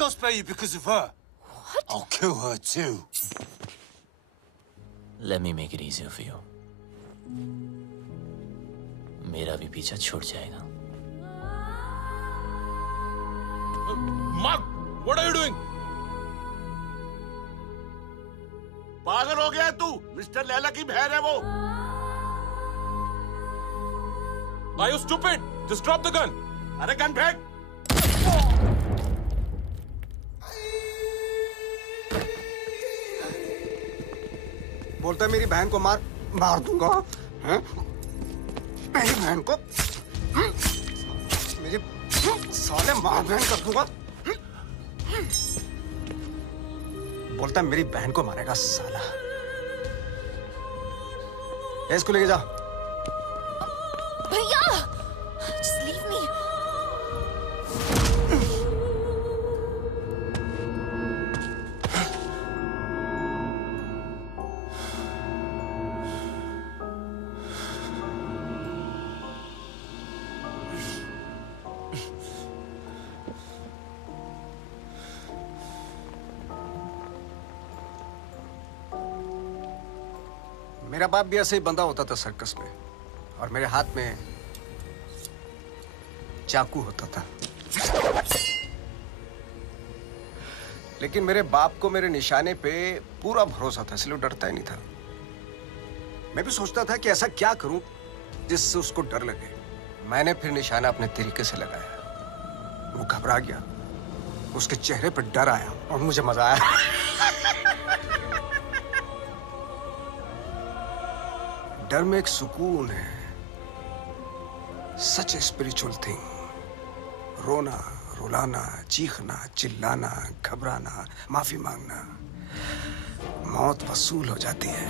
I'll spare you because of her. What? I'll kill her too. Let me make it easier for you. मेरा भी पीछा छूट जाएगा. Mark, what are you doing? पागल हो गया तू? मिस्टर लैला की बहन है वो. Are you stupid? Just drop the gun. अरे गन फेंक. बोलता है मेरी बहन को मार दूंगा. हैं? मेरी बहन को मेरी साले मार बहन कर दूंगा. बोलता है मेरी बहन को मारेगा साला. इसको लेके जा. भैया, just leave me. मेरा बाप भी ऐसे ही बंधा होता था सर्कस में, और मेरे हाथ में चाकू होता था. लेकिन मेरे बाप को मेरे निशाने पे पूरा भरोसा था, इसलिए डरता ही नहीं था. मैं भी सोचता था कि ऐसा क्या करूं जिससे उसको डर लगे. मैंने फिर निशाना अपने तरीके से लगाया. वो घबरा गया, उसके चेहरे पर डर आया और मुझे मजा आया. डर में एक सुकून है. सच ए स्पिरिचुअल थिंग. रोना, रुलाना, चीखना, चिल्लाना, घबराना, माफी मांगना, मौत वसूल हो जाती है.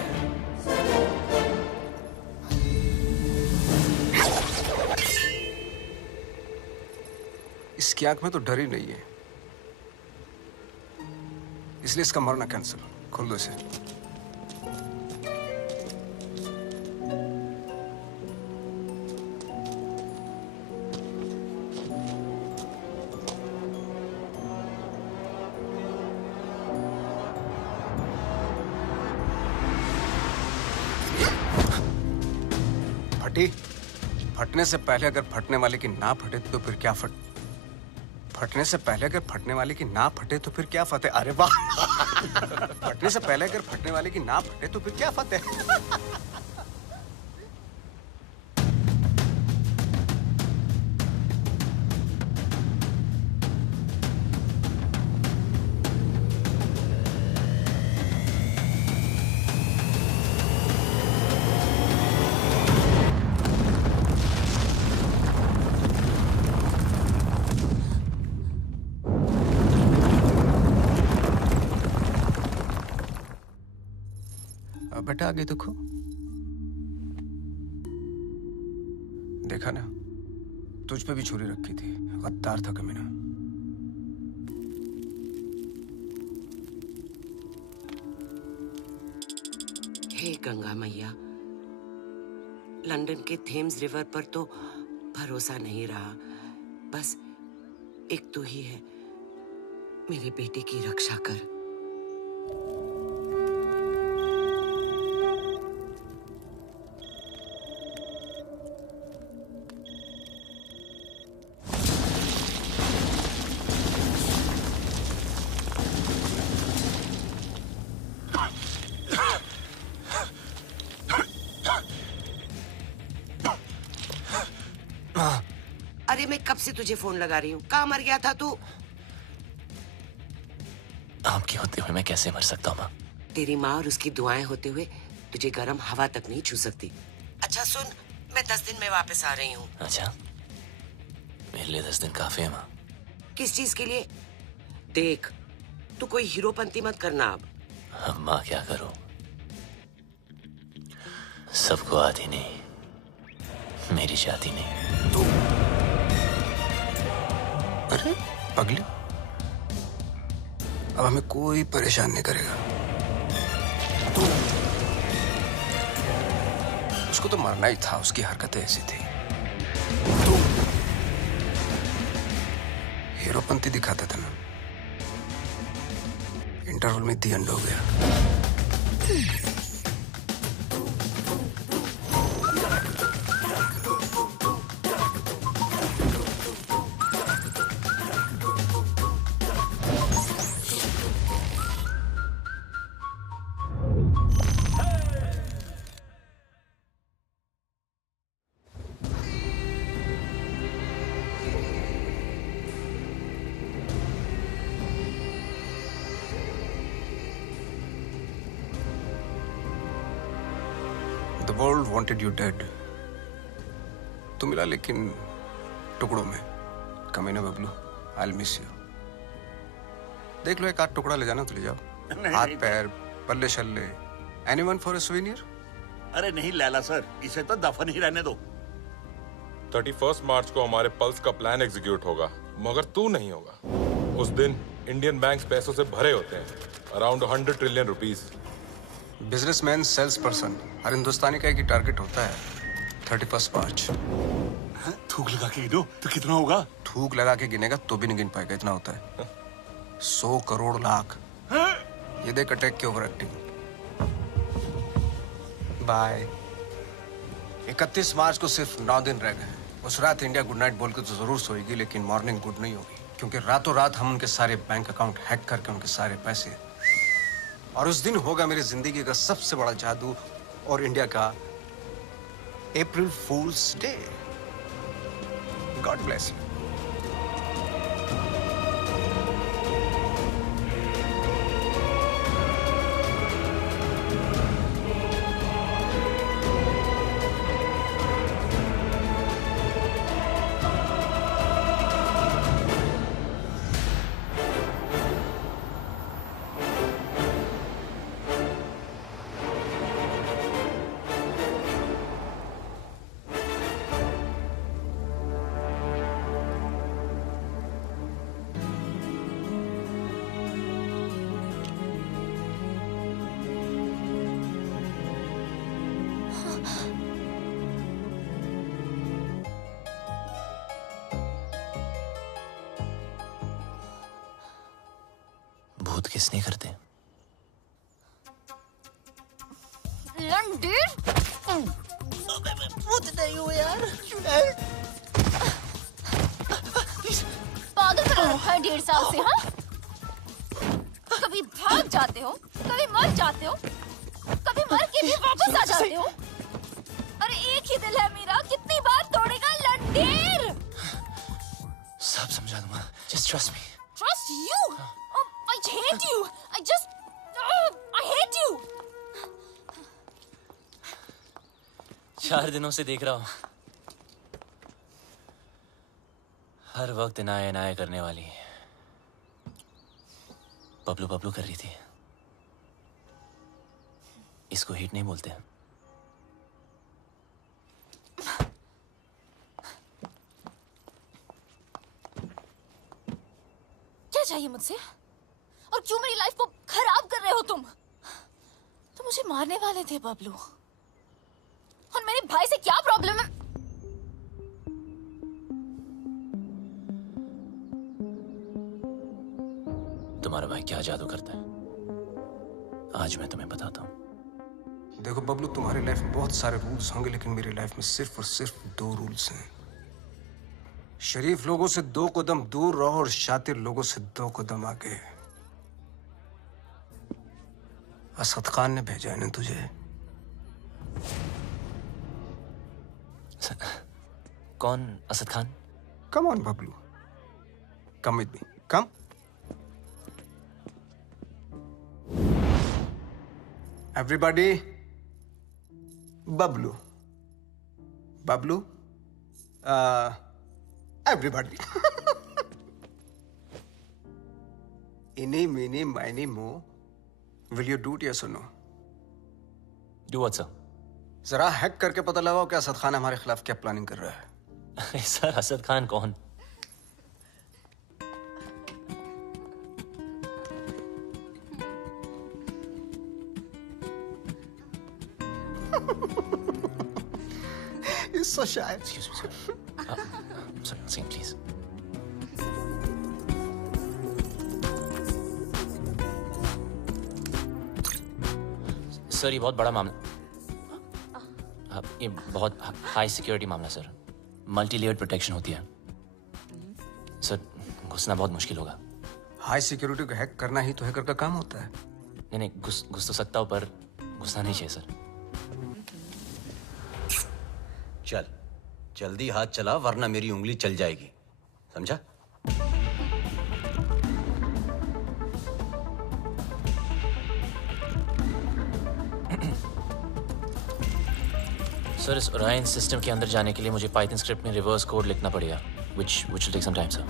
इसकी आंख में तो डर ही नहीं है, इसलिए इसका मरना कैंसिल. खोल दो इसे. फटने से पहले अगर फटने वाले की ना फटे तो फिर क्या फटने से पहले अगर फटने वाले की ना फटे तो फिर क्या फतेह. अरे वाह. फटने से पहले अगर फटने वाले की ना फटे तो फिर क्या फतेह. बेटा आगे देखो. देखा ना, तुझ पे भी छुरी रखी थी. गद्दार था कमीना. हे गंगा मैया, लंदन के थेम्स रिवर पर तो भरोसा नहीं रहा. बस एक तू ही है. मेरे बेटे की रक्षा कर. अरे मैं कब से तुझे फोन लगा रही हूँ. कहाँ मर गया था तू? आपके होते हुए मैं कैसे मर सकता हूँ माँ? तेरी माँ और उसकी दुआएं होते हुए तुझे गर्म हवा तक नहीं छू सकती. अच्छा सुन, मैं 10 दिन में वापस आ रही हूँ. अच्छा, मेरे लिए 10 दिन काफी है माँ. किस चीज के लिए? देख, तू कोई हीरोपंती मत करना अब. अब माँ क्या करूँ? सबको आती नहीं, मेरी जाती नहीं. तू अरे पगली, अब हमें कोई परेशान नहीं करेगा. तू उसको तो मरना ही था. उसकी हरकतें ऐसी थी. तू हीरोपंती दिखाता था ना, इंटरवल में दी एंड हो गया। The world wanted you dead. तू मिला लेकिन टुकड़ों में। कमीने बबलू, I'll miss you. देख लो एक आध टुकड़ा ले जाना तो ले जाओ। हाथ पैर, पल्ले शल्ले, anyone for a souvenir? अरे नहीं लैला सर, इसे तो दफन ही रहने दो। 31 मार्च को हमारे पल्स का प्लान एग्जीक्यूट होगा, मगर तू नहीं होगा। उस दिन इंडियन बैंक्स पैसों से भरे होते हैं, around 100 trillion rupees. Businessman, sales person, हर हिंदुस्तानी का एक ही टारगेट होता है। 31 मार्च। थूक लगा के गिनो तो कितना होगा? थूक लगा के गिनेगा तो भी नहीं गिन पाएगा, इतना होता है। 100 करोड़ लाख। ये देख अटैक की ओवर एक्टिंग। बाय। 31 मार्च को सिर्फ 9 दिन रह गए। उस रात इंडिया गुड नाइट बोल के तो जरूर सोएगी, लेकिन मॉर्निंग गुड नहीं होगी, क्योंकि रातों रात हम उनके सारे बैंक अकाउंट हैक करके उनके सारे पैसे, और उस दिन होगा मेरी जिंदगी का सबसे बड़ा जादू और इंडिया का अप्रैल फूल्स डे। God bless you. भूत किसने करते? लंडेर? भूत नहीं हो यार। पागल कर रखा है 1.5 साल से, हाँ? कभी भाग जाते हो, कभी मर जाते हो, कभी मर के भी वापस आ जाते हो। अरे एक ही दिल है मेरा, कितनी बार तोड़ेगा लंडेर? सब समझा दूंगा, just trust me. Trust you? I hate you. I hate you. 4 दिनों से देख रहा हूं, हर वक्त इनाया इनाया करने वाली बबलू बबलू कर रही थी। इसको हिट नहीं बोलते। क्या चाहिए मुझसे? और क्यों मेरी लाइफ को खराब कर रहे हो तुम? तुम मुझे मारने वाले थे बबलू, और मेरे भाई से क्या प्रॉब्लम है? तुम्हारा भाई क्या जादू करता है, आज मैं तुम्हें बताता हूं। देखो बबलू, तुम्हारी लाइफ में बहुत सारे रूल्स होंगे, लेकिन मेरी लाइफ में सिर्फ और सिर्फ 2 रूल्स हैं। शरीफ लोगों से 2 कदम दूर रहो और शातिर लोगों से 2 कदम आगे। असद खान ने भेजा है ना तुझे? कौन Asad Khan? Come on Bablu, come with me, come. Everybody, Bablu, Bablu, everybody. इनी मीनी माइनी मो, will you do it yes और नो? Do what sir? जरा हैक करके पता लगाओ कि असद खान हमारे खिलाफ क्या प्लानिंग कर रहा है। सर, असद खान कौन? He's so shy. Excuse me, sir. Sorry, one second, please. Sir ये बहुत बड़ा मामला, ये बहुत हाई सिक्योरिटी मामला सर, मल्टी लेयर्ड प्रोटेक्शन होती है सर, घुसना बहुत मुश्किल होगा। हाई सिक्योरिटी को हैक करना ही तो हैकर का काम होता है। नहीं नहीं, घुस तो सकता हूँ पर घुसना नहीं चाहिए सर। चल जल्दी हाथ चला वरना मेरी उंगली चल जाएगी, समझा? सर इस ओरायन सिस्टम के अंदर जाने के लिए मुझे पाइथन स्क्रिप्ट में रिवर्स कोड लिखना पड़ेगा, which will take some time sir।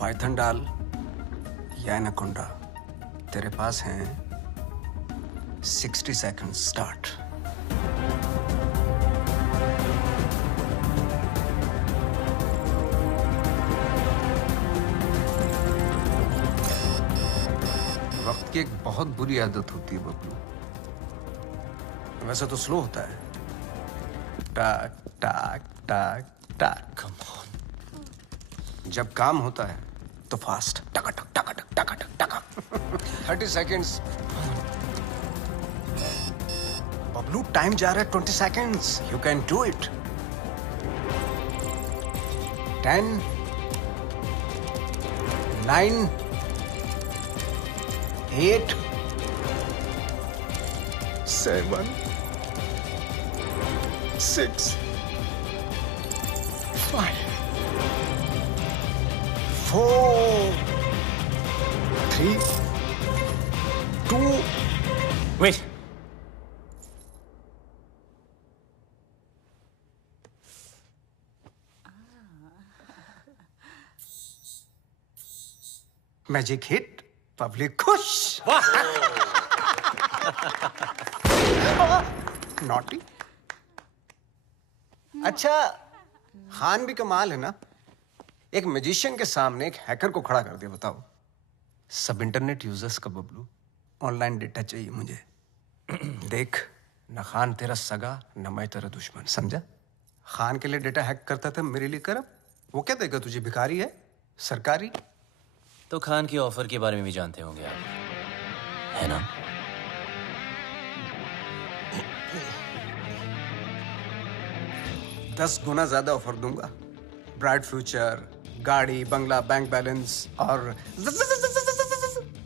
Python डाल या एनाकोंडा, तेरे पास हैं 60 seconds स्टार्ट। वक्त की एक बहुत बुरी आदत होती है बबलू, वैसे तो स्लो होता है, टाक टाक टाक टाक। Come on. जब काम होता है तो फास्ट, टका टक टका टक टका टक टका। 30 seconds। बबलू टाइम जा रहा है 20 seconds। You can do it। 10 9 8 7 6 5 4 3 2 Wait। Magic hit, public खुश। नॉटी। अच्छा खान भी कमाल है ना, एक मैजिशियन के सामने एक हैकर को खड़ा कर दिया। बताओ, सब इंटरनेट यूजर्स का बबलू ऑनलाइन डेटा चाहिए मुझे। देख, न खान तेरा सगा न मैं तेरा दुश्मन, समझा? खान के लिए डेटा हैक करता था, मेरे लिए कर। वो क्या देगा तुझे, भिखारी है सरकारी? तो खान की ऑफर के बारे में भी जानते होंगे आप, है ना? दस गुना ज्यादा ऑफर दूंगा, ब्राइट फ्यूचर, गाड़ी, बंगला, बैंक बैलेंस और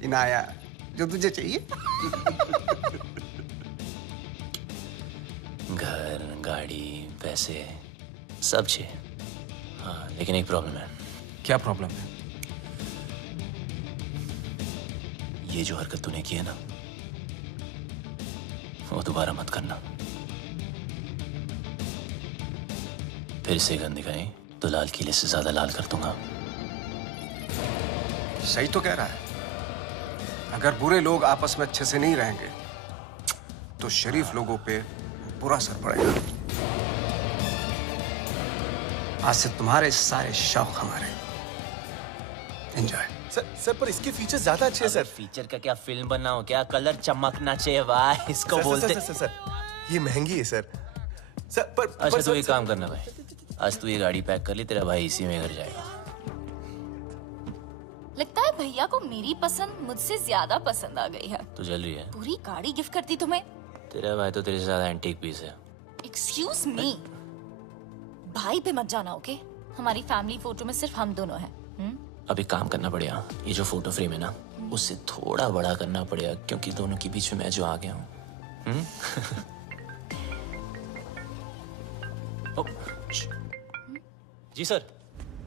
इनाया, जो तुझे चाहिए। घर, गाड़ी, पैसे सब चाहिए। हाँ, लेकिन एक प्रॉब्लम है। क्या प्रॉब्लम है? ये जो हरकत तूने की है ना, वो दोबारा मत करना। फिर से गंद दिखाई तो लाल किले से ज्यादा लाल कर दूंगा। सही तो कह रहा है। अगर बुरे लोग आपस में अच्छे से नहीं रहेंगे तो शरीफ लोगों पे बुरा असर पड़ेगा। आज से तुम्हारे सारे शौक हमारे। एंजॉय। सर पर इसके फीचर्स ज्यादा अच्छे हैं सर। फीचर का क्या, फिल्म बनाओ क्या, कलर चमकना चाहिए वाह, इसको बोलते। सर ये महंगी है सर। सर पर अच्छा तो एक काम करना भाई, आज तू ये गाड़ी पैक कर ली, तेरा भाई इसी में घर जाएगा। लगता है भैया को मेरी पसंद मुझसे ज्यादा पसंद आ गई है। तू जल रही है? पूरी गाड़ी गिफ्ट करती तुम्हें। तेरा भाई तो तेरे से ज्यादा एंटीक पीस है। एक्सक्यूज मी, भाई पे मत जाना ओके? हमारी फैमिली फोटो में सिर्फ हम दोनों हैं। अब एक काम करना पड़ेगा, ये जो फोटो फ्रेम है ना उससे थोड़ा बड़ा करना पड़ेगा, क्योंकि दोनों के बीच में मैं जो आ गया हूँ। जी सर।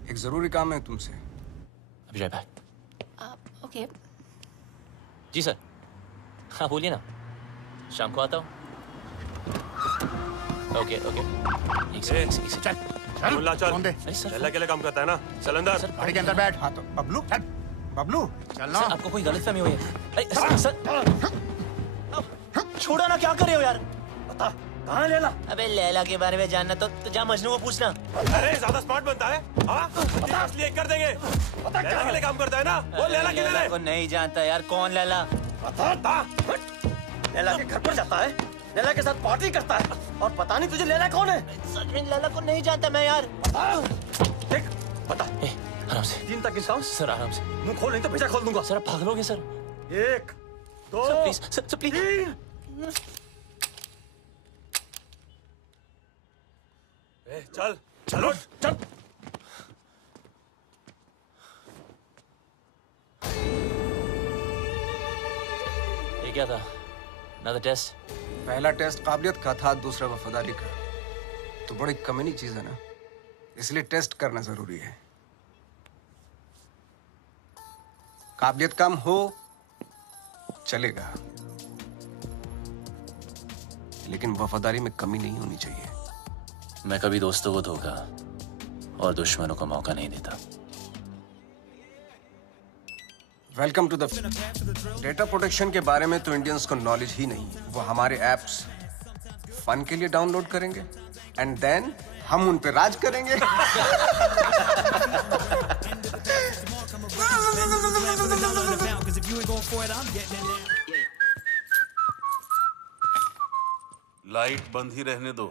एक जरूरी काम है तुमसे। अभी राइट बैक। ओके। जी सर। हाँ बोलिए ना, शाम को आता हूँ। Okay okay. एक सेकंड चल मुल्ला चल। लैला के लिए काम करता है ना, चल अंदर। गाड़ी के अंदर बैठ। हाँ तो बबलू, बबलू चलना। सर आपको कोई गलतफहमी हुई है? सर छोड़ो ना, क्या कर रहे हो यार? बता कहाँ है लैला? अबे लैला के बारे में जानना तो जा मजनू को पूछना। अरे ज्यादा स्मार्ट बनता है। हाँ इसलिए कर देंगे। लैला के लिए काम करता है ना, वो लैला के लिए। को नहीं जानता यार, कौन लैला? बता। लैला के घर पर जाता है, लैला के साथ पार्टी करता है, और पता नहीं तुझे लैला कौन है? सच में लैला को नहीं जानता मैं यार। देख बता। आराम से। 3 तक गिनता हूँ। सर आराम से। मुंह खोल नहीं तो पीछा खोल दूंगा। सर आप भाग लोगे sir. 1 sir please, sir please. चल चलो चल। ये क्या था? Another test? पहला टेस्ट काबिलियत का था, दूसरा वफादारी का। तो बड़ी कमीनी चीज है ना, इसलिए टेस्ट करना जरूरी है। काबिलियत कम हो चलेगा, लेकिन वफादारी में कमी नहीं होनी चाहिए। मैं कभी दोस्तों को धोखा और दुश्मनों को मौका नहीं देता। Welcome to the. Data protection के बारे में तो इंडियंस को नॉलेज ही नहीं। वो हमारे एप्स फन के लिए डाउनलोड करेंगे एंड देन हम उन पे राज करेंगे। लाइट बंद ही रहने दो।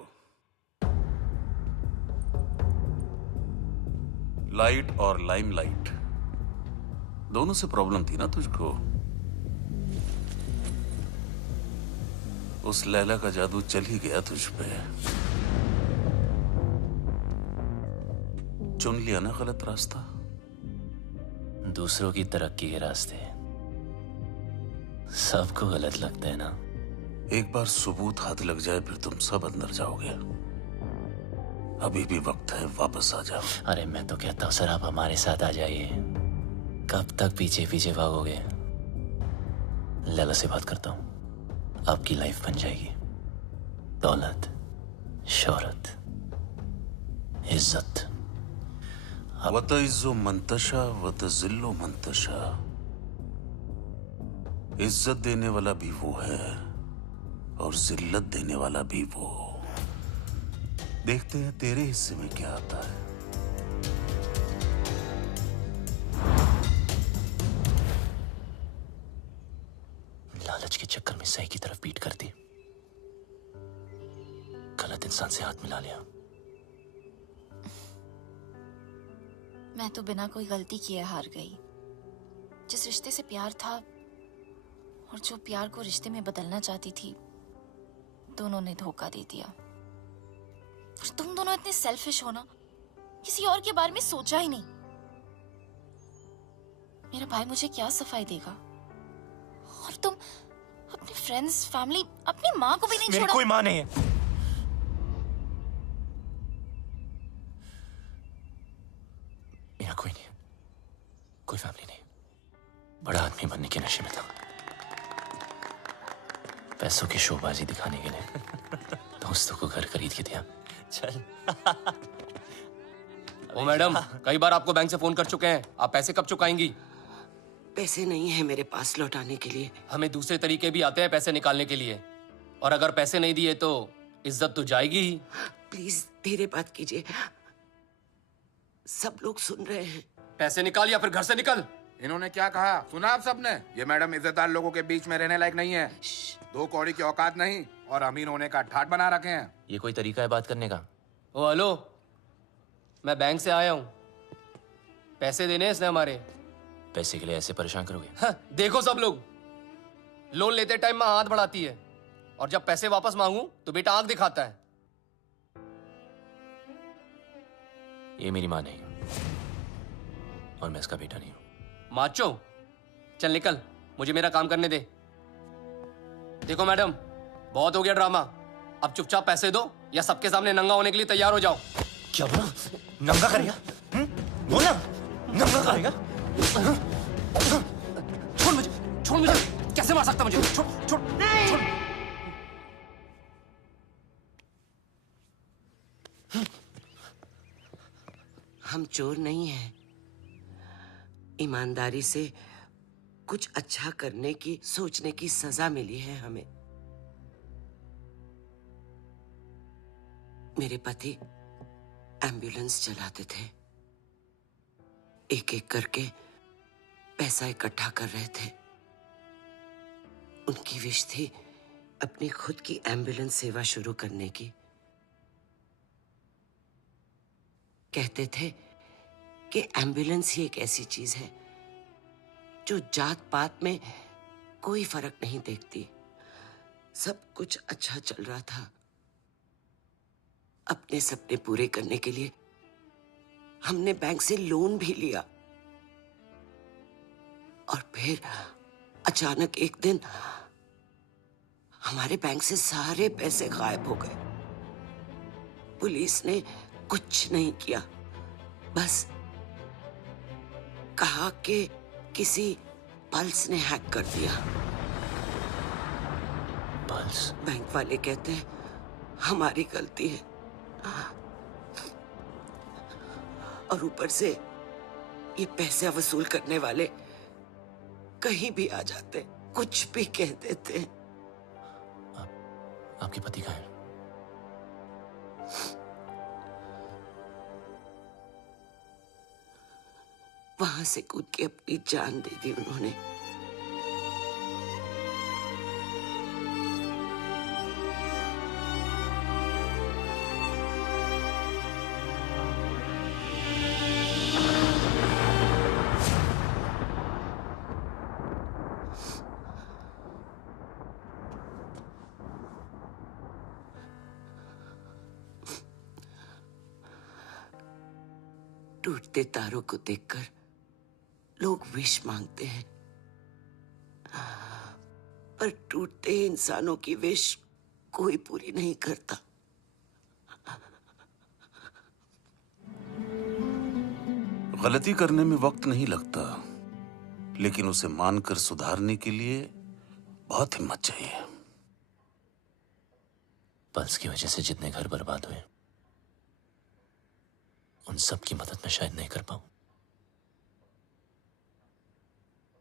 लाइट और लाइम लाइट दोनों से प्रॉब्लम थी ना तुझको। उस लैला का जादू चल ही गया तुझ पे। चुन लिया ना गलत रास्ता। दूसरों की तरक्की के रास्ते सबको गलत लगता है ना। एक बार सबूत हाथ लग जाए फिर तुम सब अंदर जाओगे। अभी भी वक्त है, वापस आ जाओ। अरे मैं तो कहता हूँ सर आप हमारे साथ आ जाइए। कब तक पीछे पीछे भागोगे? लैला से बात करता हूँ, आपकी लाइफ बन जाएगी। दौलत, शोहरत, इज्जत। वत इज्जो मंतशा वत जिल्लो मंतशा। इज्जत देने वाला भी वो है और जिल्लत देने वाला भी वो। देखते हैं तेरे हिस्से में क्या आता है। लालच के चक्कर में सही की तरफ पीट कर दी, गलत इंसान से हाथ मिला लिया। मैं तो बिना कोई गलती किए हार गई। जिस रिश्ते से प्यार था और जो प्यार को रिश्ते में बदलना चाहती थी, दोनों ने धोखा दे दिया। और तुम दोनों इतने सेल्फिश हो ना, किसी और के बारे में सोचा ही नहीं। मेरा भाई मुझे क्या सफाई देगा? और तुम अपने फ्रेंड्स, फैमिली, अपनी माँ को भी नहीं छोड़ा। मेरी कोई माँ नहीं है। मेरा कोई नहीं, कोई फैमिली नहीं। बड़ा आदमी बनने के नशे में था, पैसों की शोबाजी दिखाने के लिए दोस्तों को घर खरीद के दिया। चल। ओ मैडम, कई बार आपको बैंक से फोन कर चुके हैं, आप पैसे कब चुकाएंगी? पैसे नहीं है मेरे पास लौटाने के लिए। हमें दूसरे तरीके भी आते हैं पैसे निकालने के लिए, और अगर पैसे नहीं दिए तो इज्जत तो जाएगी ही। प्लीज धीरे बात कीजिए, सब लोग सुन रहे हैं। पैसे निकाल या फिर घर से निकल। इन्होंने क्या कहा सुना आप सबने? ये मैडम इज्जतदार लोगों के बीच में रहने लायक नहीं है। दो कौड़ी की औकात नहीं और अमीर होने का ठाट बना रखे हैं। ये कोई तरीका है बात करने का? ओ हेलो, मैं बैंक से आया हूँ, पैसे देने इसने हमारे। पैसे के लिए ऐसे परेशान करोगे? हाँ, देखो सब लोग लोन लेते टाइम माँ हाथ बढ़ाती है, और जब पैसे वापस मांगू तो बेटा आंख दिखाता है। ये मेरी माँ नहीं और मैं इसका बेटा नहीं हूँ। माचो, चल निकल, मुझे मेरा काम करने दे। देखो मैडम, बहुत हो गया ड्रामा, अब चुपचाप पैसे दो या सबके सामने नंगा होने के लिए तैयार हो जाओ। क्या बोला? नंगा करेगा? बोला नंगा करेगा? छोड़ मुझे, छोड़ मुझे, कैसे मार सकता मुझे? छोड़, छोड़, छोड़। हम चोर नहीं हैं। ईमानदारी से कुछ अच्छा करने की, सोचने की सजा मिली है हमें। मेरे पति एम्बुलेंस चलाते थे, एक एक करके पैसा इकट्ठा कर रहे थे। उनकी विश थी अपनी खुद की एम्बुलेंस सेवा शुरू करने की। कहते थे कि एम्बुलेंस ही एक ऐसी चीज है जो जात पात में कोई फर्क नहीं देखती। सब कुछ अच्छा चल रहा था। अपने सपने पूरे करने के लिए हमने बैंक से लोन भी लिया और फिर अचानक एक दिन हमारे बैंक से सारे पैसे गायब हो गए। पुलिस ने कुछ नहीं किया, बस कहा कि किसी पल्स ने हैक कर दिया। पल्स? बैंक वाले कहते हैं हमारी गलती है, और ऊपर से ये पैसे वसूल करने वाले कहीं भी आ जाते, कुछ भी कह देते हैं। आपके पति कहाँ हैं? वहां से कूद के अपनी जान दे दी उन्होंने। टूटते तारों को देखकर लोग विश मांगते हैं, पर टूटते इंसानों की विश कोई पूरी नहीं करता। गलती करने में वक्त नहीं लगता, लेकिन उसे मानकर सुधारने के लिए बहुत हिम्मत चाहिए। पल्स की वजह से जितने घर बर्बाद हुए, उन सब की मदद मैं शायद नहीं कर पाऊं,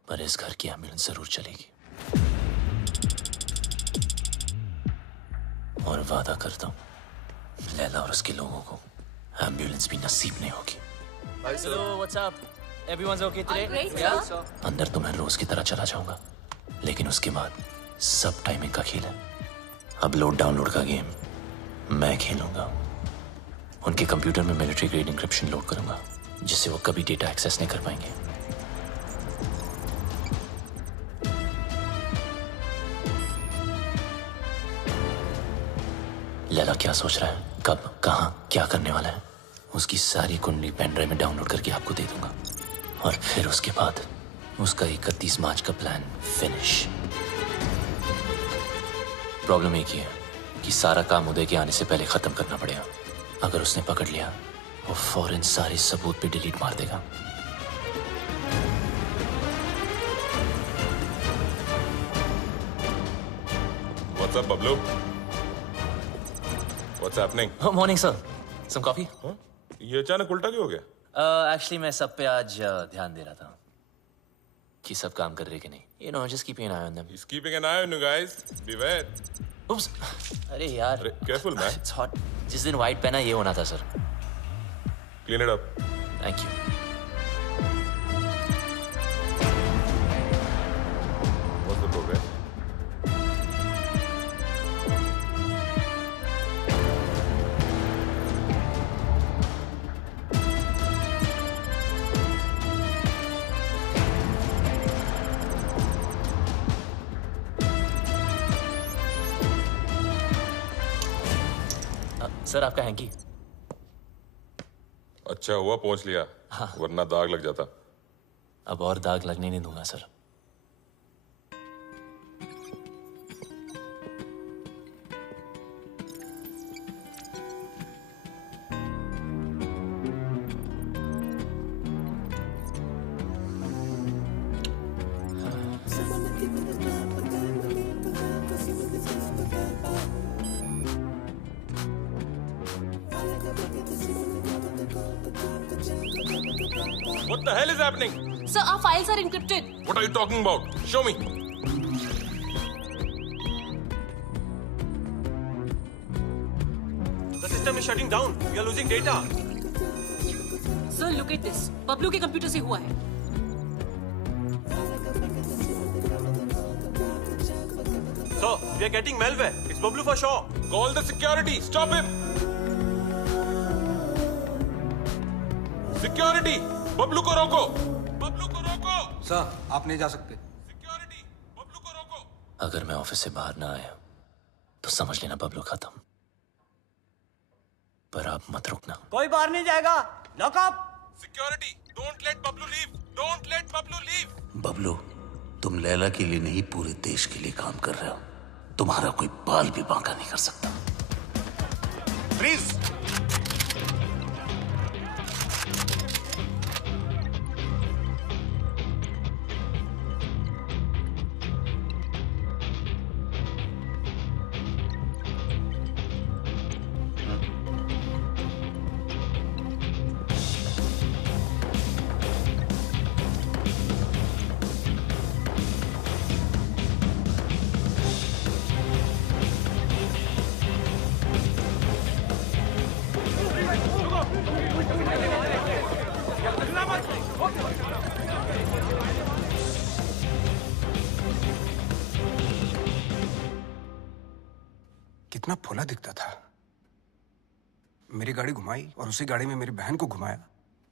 पर इस घर की एम्बुलेंस जरूर चलेगी। और वादा करता हूं लैला और उसके लोगों को एम्बुलेंस भी नसीब नहीं होगी। Hello, what's up? Everyone's okay today? great, Yeah. sir. अंदर तो मैं रोज की तरह चला जाऊंगा, लेकिन उसके बाद सब टाइमिंग का खेल है। अपलोड डाउनलोड का गेम मैं खेलूंगा। उनके कंप्यूटर में मिलिट्री ग्रेड इंक्रिप्शन लोड करूंगा, जिससे वो कभी डेटा एक्सेस नहीं कर पाएंगे। लैला क्या सोच रहा है, कब, कहां, क्या करने वाला है, उसकी सारी कुंडली पेन ड्राइव में डाउनलोड करके आपको दे दूंगा। और फिर उसके बाद उसका 31 मार्च का प्लान फिनिश। प्रॉब्लम एक ही है कि सारा काम उदय के आने से पहले खत्म करना पड़ेगा। अगर उसने पकड़ लिया, वो फौरन सारे सबूत पे डिलीट मार देगा। What's up, Bablu? What's happening? Oh, morning, sir. Some coffee? ये अचानक उल्टा क्यों हो गया? Actually, मैं सब पे आज ध्यान दे रहा था कि सब काम कर रहे कि नहीं. You know, just keeping an eye on them. He's keeping an eye on you guys. Beware. Oops. अरे यार. Careful, man. It's hot. जिस दिन white पहना ये होना था, sir. Clean it up. Thank you. What's the progress? Sir आपका hanky. अच्छा हुआ पहुंच लिया, वरना दाग लग जाता। अब और दाग लगने नहीं दूंगा sir. What the hell is happening? Sir, our files are encrypted. What are you talking about? Show me. The system is shutting down. We are losing data. Sir, look at this. Bablu के computer से हुआ है। So, we are getting malware. It's Bablu for sure. Call the security. Stop him. Security. Bablu को रोको। बबलू को रोको। Sir, आप नहीं जा सकते। Security. बबलू को रोको। अगर मैं ऑफिस से बाहर ना आया तो समझ लेना बबलू खत्म। पर आप मत रुकना। कोई बाहर नहीं जाएगा। Lock up. Security, don't let Bablu leave, don't let Bablu leave. Bablu, तुम लैला के लिए नहीं पूरे देश के लिए काम कर रहे हो। तुम्हारा कोई बाल भी बांका नहीं कर सकता। प्लीज। कितना फुला दिखता था। मेरी गाड़ी घुमाई और उसी गाड़ी में मेरी बहन को घुमाया।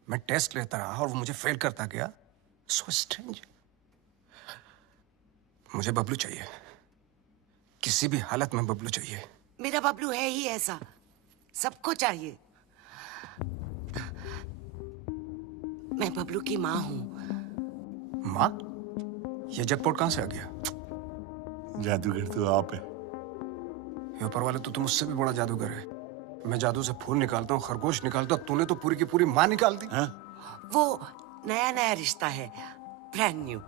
मैं टेस्ट लेता रहा और वो मुझे फेल करता गया। So strange. मुझे बबलू चाहिए। किसी भी हालत में बबलू चाहिए। मेरा बबलू है ही ऐसा, सबको चाहिए। मैं बबलू की माँ हूँ। माँ? ये जगपोर्ट कहाँ से आ गया? जादूगर तो आप है। ये ऊपर वाले तो तुम उससे भी बड़ा जादूगर है। मैं जादू से फूल निकालता हूँ, खरगोश निकालता हूँ, तूने तो पूरी की पूरी माँ निकाल दी। वो नया नया रिश्ता है, ब्रांड न्यू।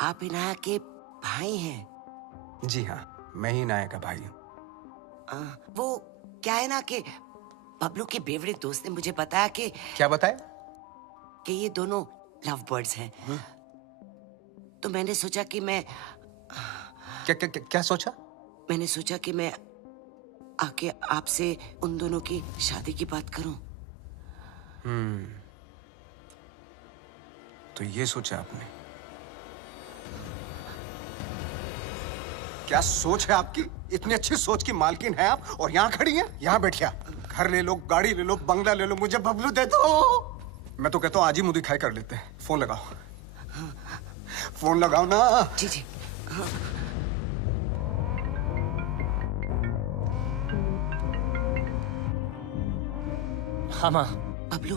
आप इनाया के भाई हैं? जी हाँ, मैं ही इनाया का भाई हूँ। वो क्या है ना कि बबलू के बेवड़े दोस्त ने मुझे बताया कि क्या बताया? कि ये दोनों लव बर्ड्स हैं। तो मैंने सोचा कि मैं क्या सोचा? मैंने सोचा कि मैं आके आपसे उन दोनों की शादी की बात करूं। तो ये सोचा आपने? क्या सोच है आपकी? इतनी अच्छी सोच की मालकिन है आप और यहाँ खड़ी हैं? यहाँ बैठिया। घर ले लो, गाड़ी ले लो, बंगला ले लो, मुझे बबलू दे दो। मैं तो कहता हूँ आज ही मुंह दिखाई कर लेते हैं। फोन लगाओ। फोन लगाओ ना। जी जी। हाँ माँ। बबलू,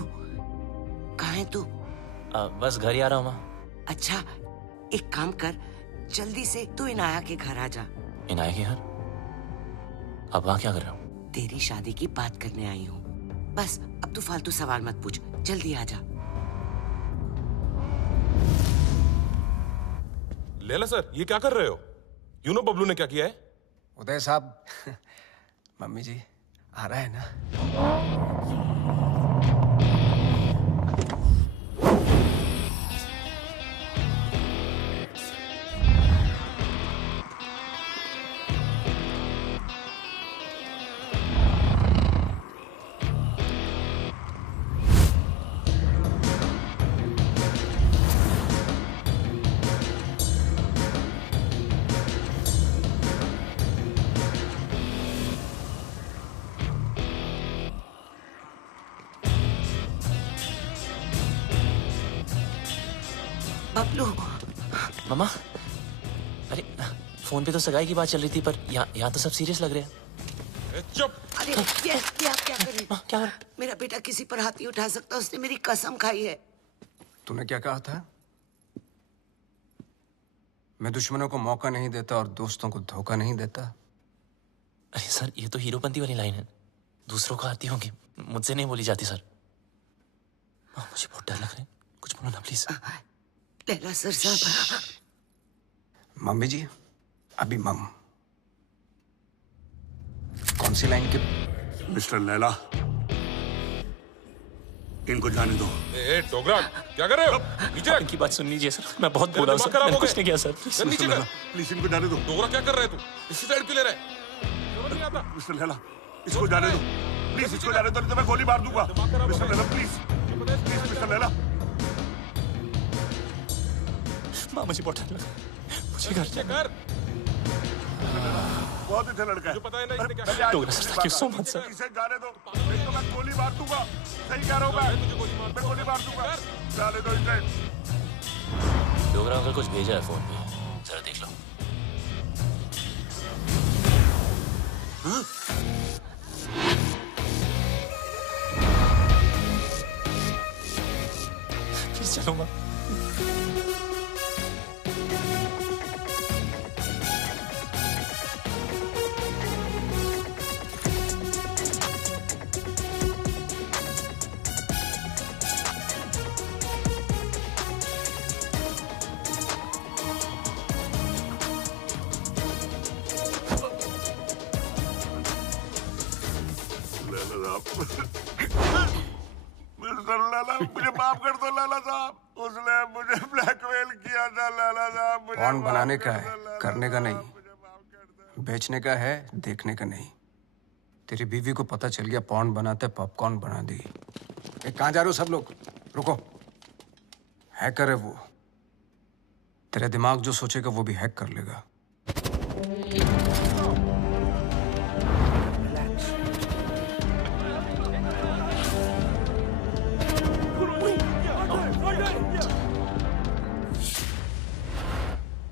कहाँ है तू? बस घर ही आ रहा हूँ माँ। अच्छा, एक काम कर, जल्दी से तू इनाया के घर आ जा। इनाया के घर? अब वहाँ क्या कर रहा हूँ? तेरी शादी की बात करने आई हूँ। बस अब तू फालतू सवाल मत पूछ, जल्दी आ जा। लैला सर, ये क्या कर रहे हो? यू नो बबलू ने क्या किया है? उदय साहब, मम्मी जी आ रहा है ना? बबलू। मम्मा, अरे फोन पे तो सगाई की बात चल रही थी, पर यहाँ तो सब सीरियस लग रहे हैं। चुप। अरे ये आप क्या कर रहे हैं? क्या? मेरा बेटा किसी पर हाथ नहीं उठा सकता, उसने मेरी कसम खाई है। तूने क्या कहा था? मैं दुश्मनों को मौका नहीं देता और दोस्तों को धोखा नहीं देता। अरे सर, ये तो हीरोपंती वाली लाइन है। दूसरों को आती होंगी, मुझसे नहीं बोली जाती सर। मुझे बहुत डर लग रहा है, कुछ बोलो ना प्लीज। लैला सर साहब। मम्मी जी, अभी मम कौन सी लाइन के? मिस्टर लैला, इनको जाने दो। ए डोगरा, क्या कर रहे हो? नीचे इनकी बात सुन लीजिए सर, मैं बहुत बोला हूं सर, मैंने कुछ नहीं किया सर। नीचे कर। प्लीज इनको जाने दो। डोगरा क्या कर रहे है तू? इसी साइड क्यों ले रहा है? समझ नहीं आता। मिस्टर लैला, इसको जाने दो। प्लीज इसको जाने दो, नहीं तो मैं गोली मार दूंगा। Mister Laila please, please mister Laila. माँ मुझे बहुत डर लगा, मुझे घर जाना। बहुत अच्छा लड़का है। पता है ना इसने क्या? Dogra sir, thank you so much sir. इसे जाने दो, नहीं तो मैं गोली मार दूंगा। सही कह रहा हूँ मैं गोली मार दूंगा। जाने दो इसे। डोगरा अंकल कुछ भेजा है फोन पे, जरा देख लो। प्लीज चलो माँ। मिस्टर लैला, मुझे माफ कर दो लैला साहब। उसने मुझे ब्लैकमेल किया था लैला साहब। मुझे पॉर्न बनाने का है, करने का नहीं। बेचने का है, देखने का नहीं। तेरी बीवी को पता चल गया पॉर्न बनाते पॉपकॉर्न बना दी। कहाँ जा रहे हो सब लोग? रुको। हैकर है वो। तेरा दिमाग जो सोचेगा वो भी हैक कर लेगा।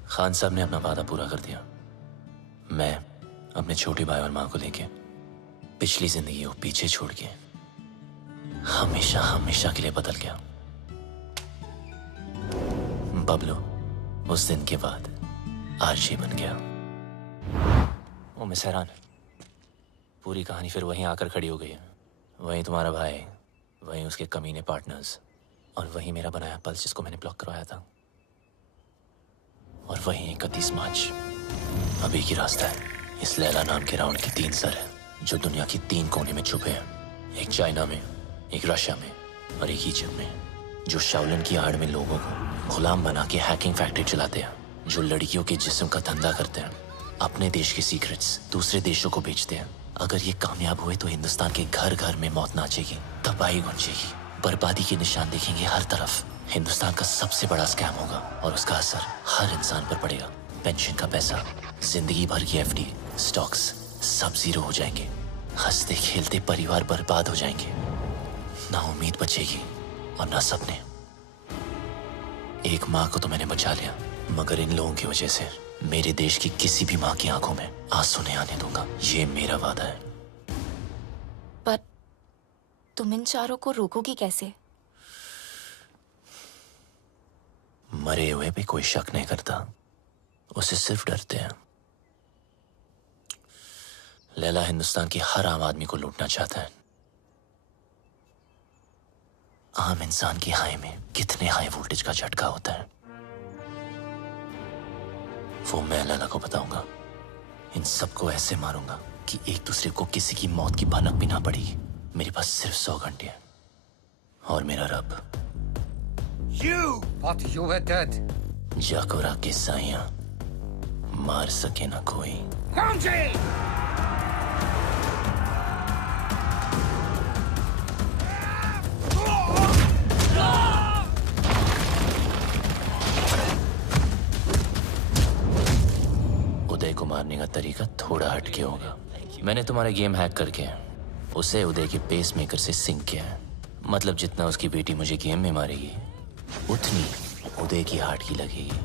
खान साहब ने अपना वादा पूरा कर दिया। मैं अपने छोटे भाई और माँ को लेके पिछली जिंदगी को पीछे छोड़ के हमेशा हमेशा के लिए बदल गया। बबलू उस दिन के बाद आरजे बन गया। ओ मिस हैरान, पूरी कहानी फिर वहीं आकर खड़ी हो गई है। वहीं तुम्हारा भाई, वहीं उसके कमीने पार्टनर्स, और वहीं मेरा बनाया पल्स जिसको मैंने ब्लॉक करवाया था, और वहीं 31 मार्च। अब एक ही रास्ता है। इस लैला नाम के राउंड के 3 सर हैं जो दुनिया की 3 कोने में छुपे हैं। एक चाइना में, एक रशिया में और एक इजिप्ट में, जो शाओलिन की आड़ में लोगों को गुलाम बना के हैकिंग फैक्ट्री चलाते हैं, जो लड़कियों के जिस्म का धंधा करते हैं, अपने देश के सीक्रेट्स दूसरे देशों को बेचते हैं। अगर ये कामयाब हुए तो हिंदुस्तान के घर घर में मौत नाचेगी, तबाही गूंजेगी, बर्बादी के निशान देखेंगे हर तरफ। हिंदुस्तान का सबसे बड़ा स्कैम होगा और उसका असर हर इंसान पर पड़ेगा। पेंशन का पैसा, जिंदगी भर की एफडी, स्टॉक्स सब जीरो हो जाएंगे। हंसते खेलते परिवार बर्बाद हो जाएंगे। ना उम्मीद बचेगी और ना सपने। एक माँ को तो मैंने बचा लिया, मगर इन लोगों की वजह से मेरे देश की किसी भी माँ की आंखों में आंसू नहीं आने दूंगा। ये मेरा वादा है। पर तुम इन चारों को रोकोगी कैसे? मरे हुए पे कोई शक नहीं करता, उसे सिर्फ डरते हैं। लैला हिंदुस्तान की हर आम आदमी को लूटना चाहता है। आम इंसान की हाई में कितने हाई वोल्टेज का झटका होता है वो मैं लैला को बताऊंगा। इन सबको ऐसे मारूंगा कि एक दूसरे को किसी की मौत की भनक भी ना पड़ेगी। मेरे पास सिर्फ 100 घंटे हैं और मेरा रब But you were dead. जाकोरा के साइयां मार सके ना कोई। उदय को मारने का तरीका थोड़ा हटके होगा। मैंने तुम्हारे गेम हैक करके उसे उदय के पेस मेकर से सिंक किया है। मतलब जितना उसकी बेटी मुझे गेम में मारेगी उतनी उदय की हार्ट की लगेगी।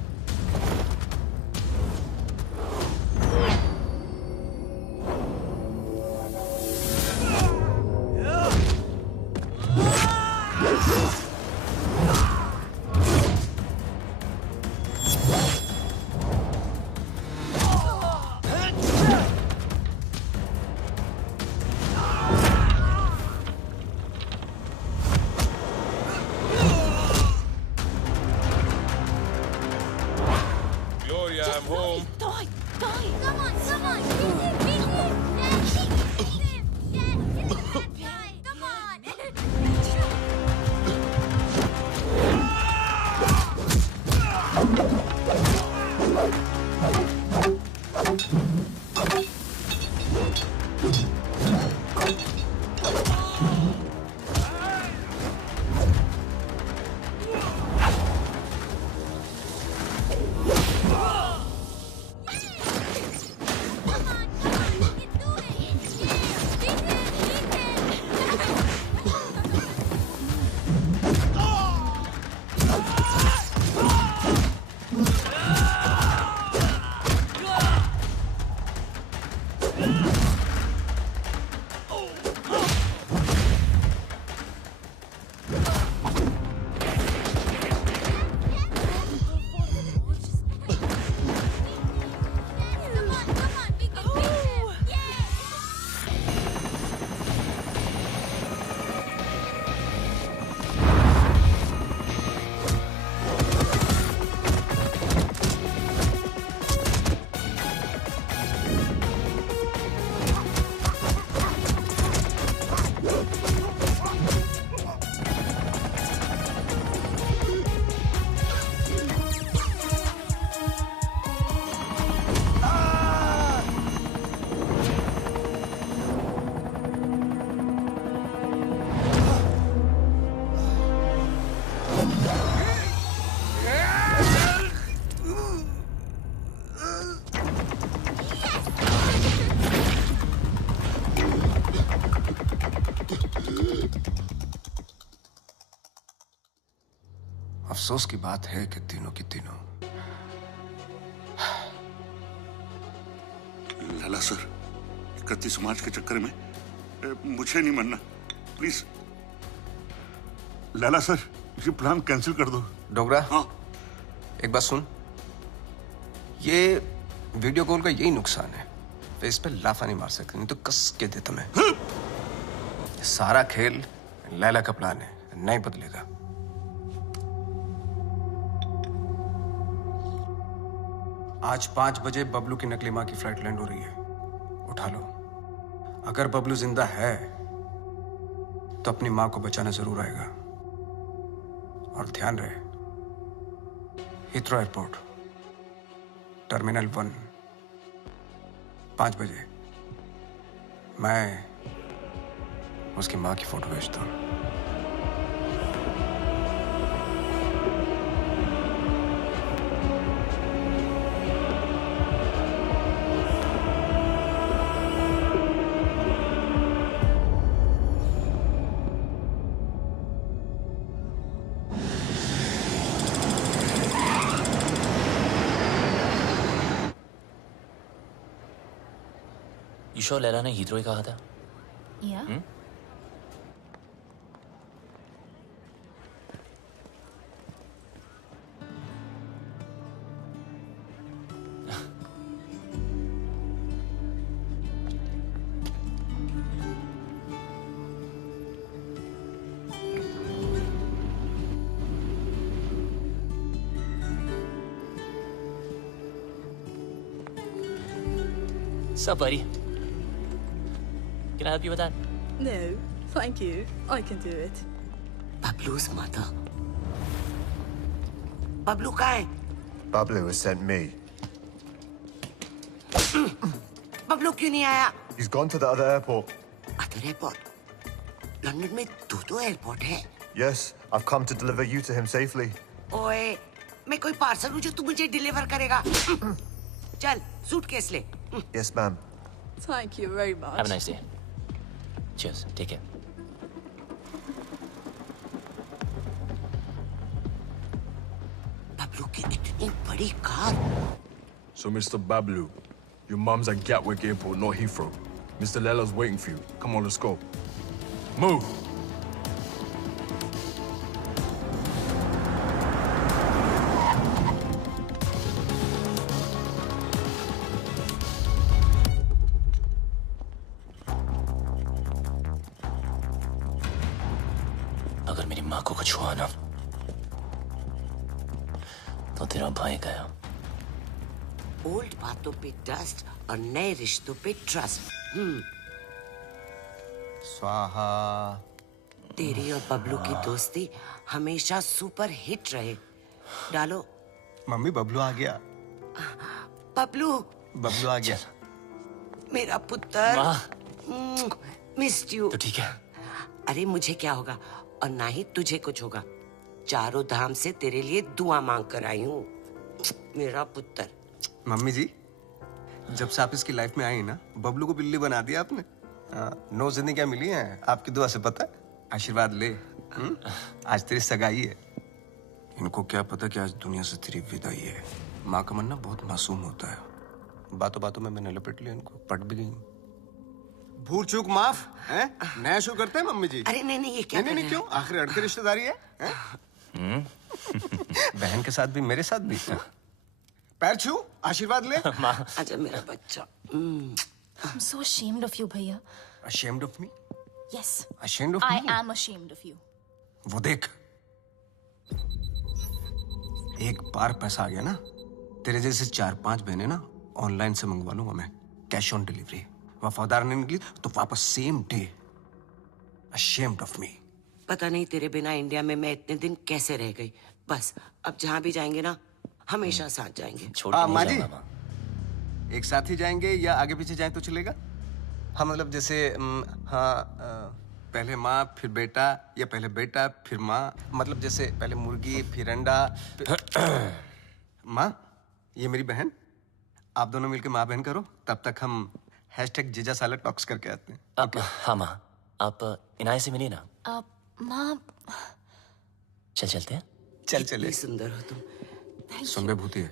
अफसोस की बात है कि तीनों की तीनों। लाला सर, 31 मार्च के चक्कर में मुझे नहीं मरना, प्लीज। लाला सर, ये प्लान कैंसिल कर दो। डोगरा, हाँ, एक बात सुन। ये वीडियो कॉल का यही नुकसान है, फेस पे लाफा नहीं मार सकते, नहीं तो कस के देता मैं। सारा खेल लैला का प्लान है, नहीं बदलेगा। आज 5 बजे बबलू की नकली माँ की फ्लाइट लैंड हो रही है, उठा लो। अगर बबलू जिंदा है तो अपनी माँ को बचाना जरूर आएगा। और ध्यान रहे, हीथ्रो एयरपोर्ट, टर्मिनल 1, 5 बजे मैं उसकी माँ की फोटो भेजता हूँ। You sure लैला ने हीथ्रो ही कहा था? Yeah. Sup, buddy? Can I help you with that? No, thank you. I can do it. Bablu's mother. Bablu कहाँ है? Bablu has sent me. Bablu क्यों नहीं आया? He's gone to the other airport. Other airport? London में 2 airport है? Yes, I've come to deliver you to him safely. ओए, मैं कोई पार्सल हूँ जो तू मुझे डिलीवर करेगा? चल, सूटकेस ले. Yes, ma'am. Thank you very much. Have a nice day. Cheers. Take care. Bablu की इतनी बड़ी car. So, Mr. Bablu, your mum's at Gatwick Airport, not Heathrow. Mr. Lela's waiting for you. Come on, let's go. Move! अगर मेरी माँ को कुछ हुआ ना तो तेरा भाई गया। ओल्ड बातों पे डस्ट और नए रिश्तों पे ट्रस्ट. स्वाहा। तेरी और बबलू की दोस्ती हमेशा सुपर हिट रहे. डालो. मम्मी, बबलू आ गया। बबलू. बबलू आ गया। मेरा पुत्र. Missed you. तो ठीक है. अरे मुझे क्या होगा और ना ही तुझे कुछ होगा. चारों धाम से तेरे लिए दुआ मांग कर आई हूँ, मेरा पुत्र. मम्मी जी, जब से आप इसकी लाइफ में आई ना, बबलू को बिल्ली बना दिया आपने. 9 जिंदगियां मिली हैं आपकी दुआ से, पता है. आशीर्वाद ले. आज तेरी सगाई है. इनको क्या पता कि आज दुनिया से तेरी विदाई है. माँ का मन ना बहुत मासूम होता है. बातों बातों में मैंने लपेट लिया इनको, पट भी गई. भूल चूक माफ है. नया शो करते हैं मम्मी जी. अरे नहीं, ये क्या? नहीं, क्यों? आखिर अड़के रिश्तेदारी है. बहन के साथ भी, मेरे साथ भी. पैर छू, आशीर्वाद ले. आजा मेरा बच्चा. I'm so ashamed of you, भैया. Ashamed of me? Yes. Ashamed of I me? am ashamed of you. वो देख, एक बार पैसा आ गया ना, तेरे जैसे 4-5 बहनें ना ऑनलाइन से मंगवा लूंगा मैं, कैश ऑन डिलीवरी. वफादार नहीं निकली तो वापस same day. Ashamed of me. पता नहीं तेरे बिना इंडिया में मैं इतने दिन कैसे रह गई. बस अब जहाँ भी जाएंगे ना, हमेशा साथ जाएंगे. माँ जी, एक साथ ही जाएंगे या आगे पीछे जाए तो चलेगा? हाँ, मतलब जैसे पहले माँ फिर बेटा, या पहले बेटा फिर माँ. मतलब जैसे पहले मुर्गी फिर अंडा. माँ, ये मेरी बहन, आप दोनों मिलकर माँ बहन करो. तब तक हम #जीजा साला टॉक्स करके आते हैं. हाँ माँ, आप इनाया से मिलिए ना. माँ. चलते हैं. चल चले। सुंदर हो तुम। सुन बे भूतिया,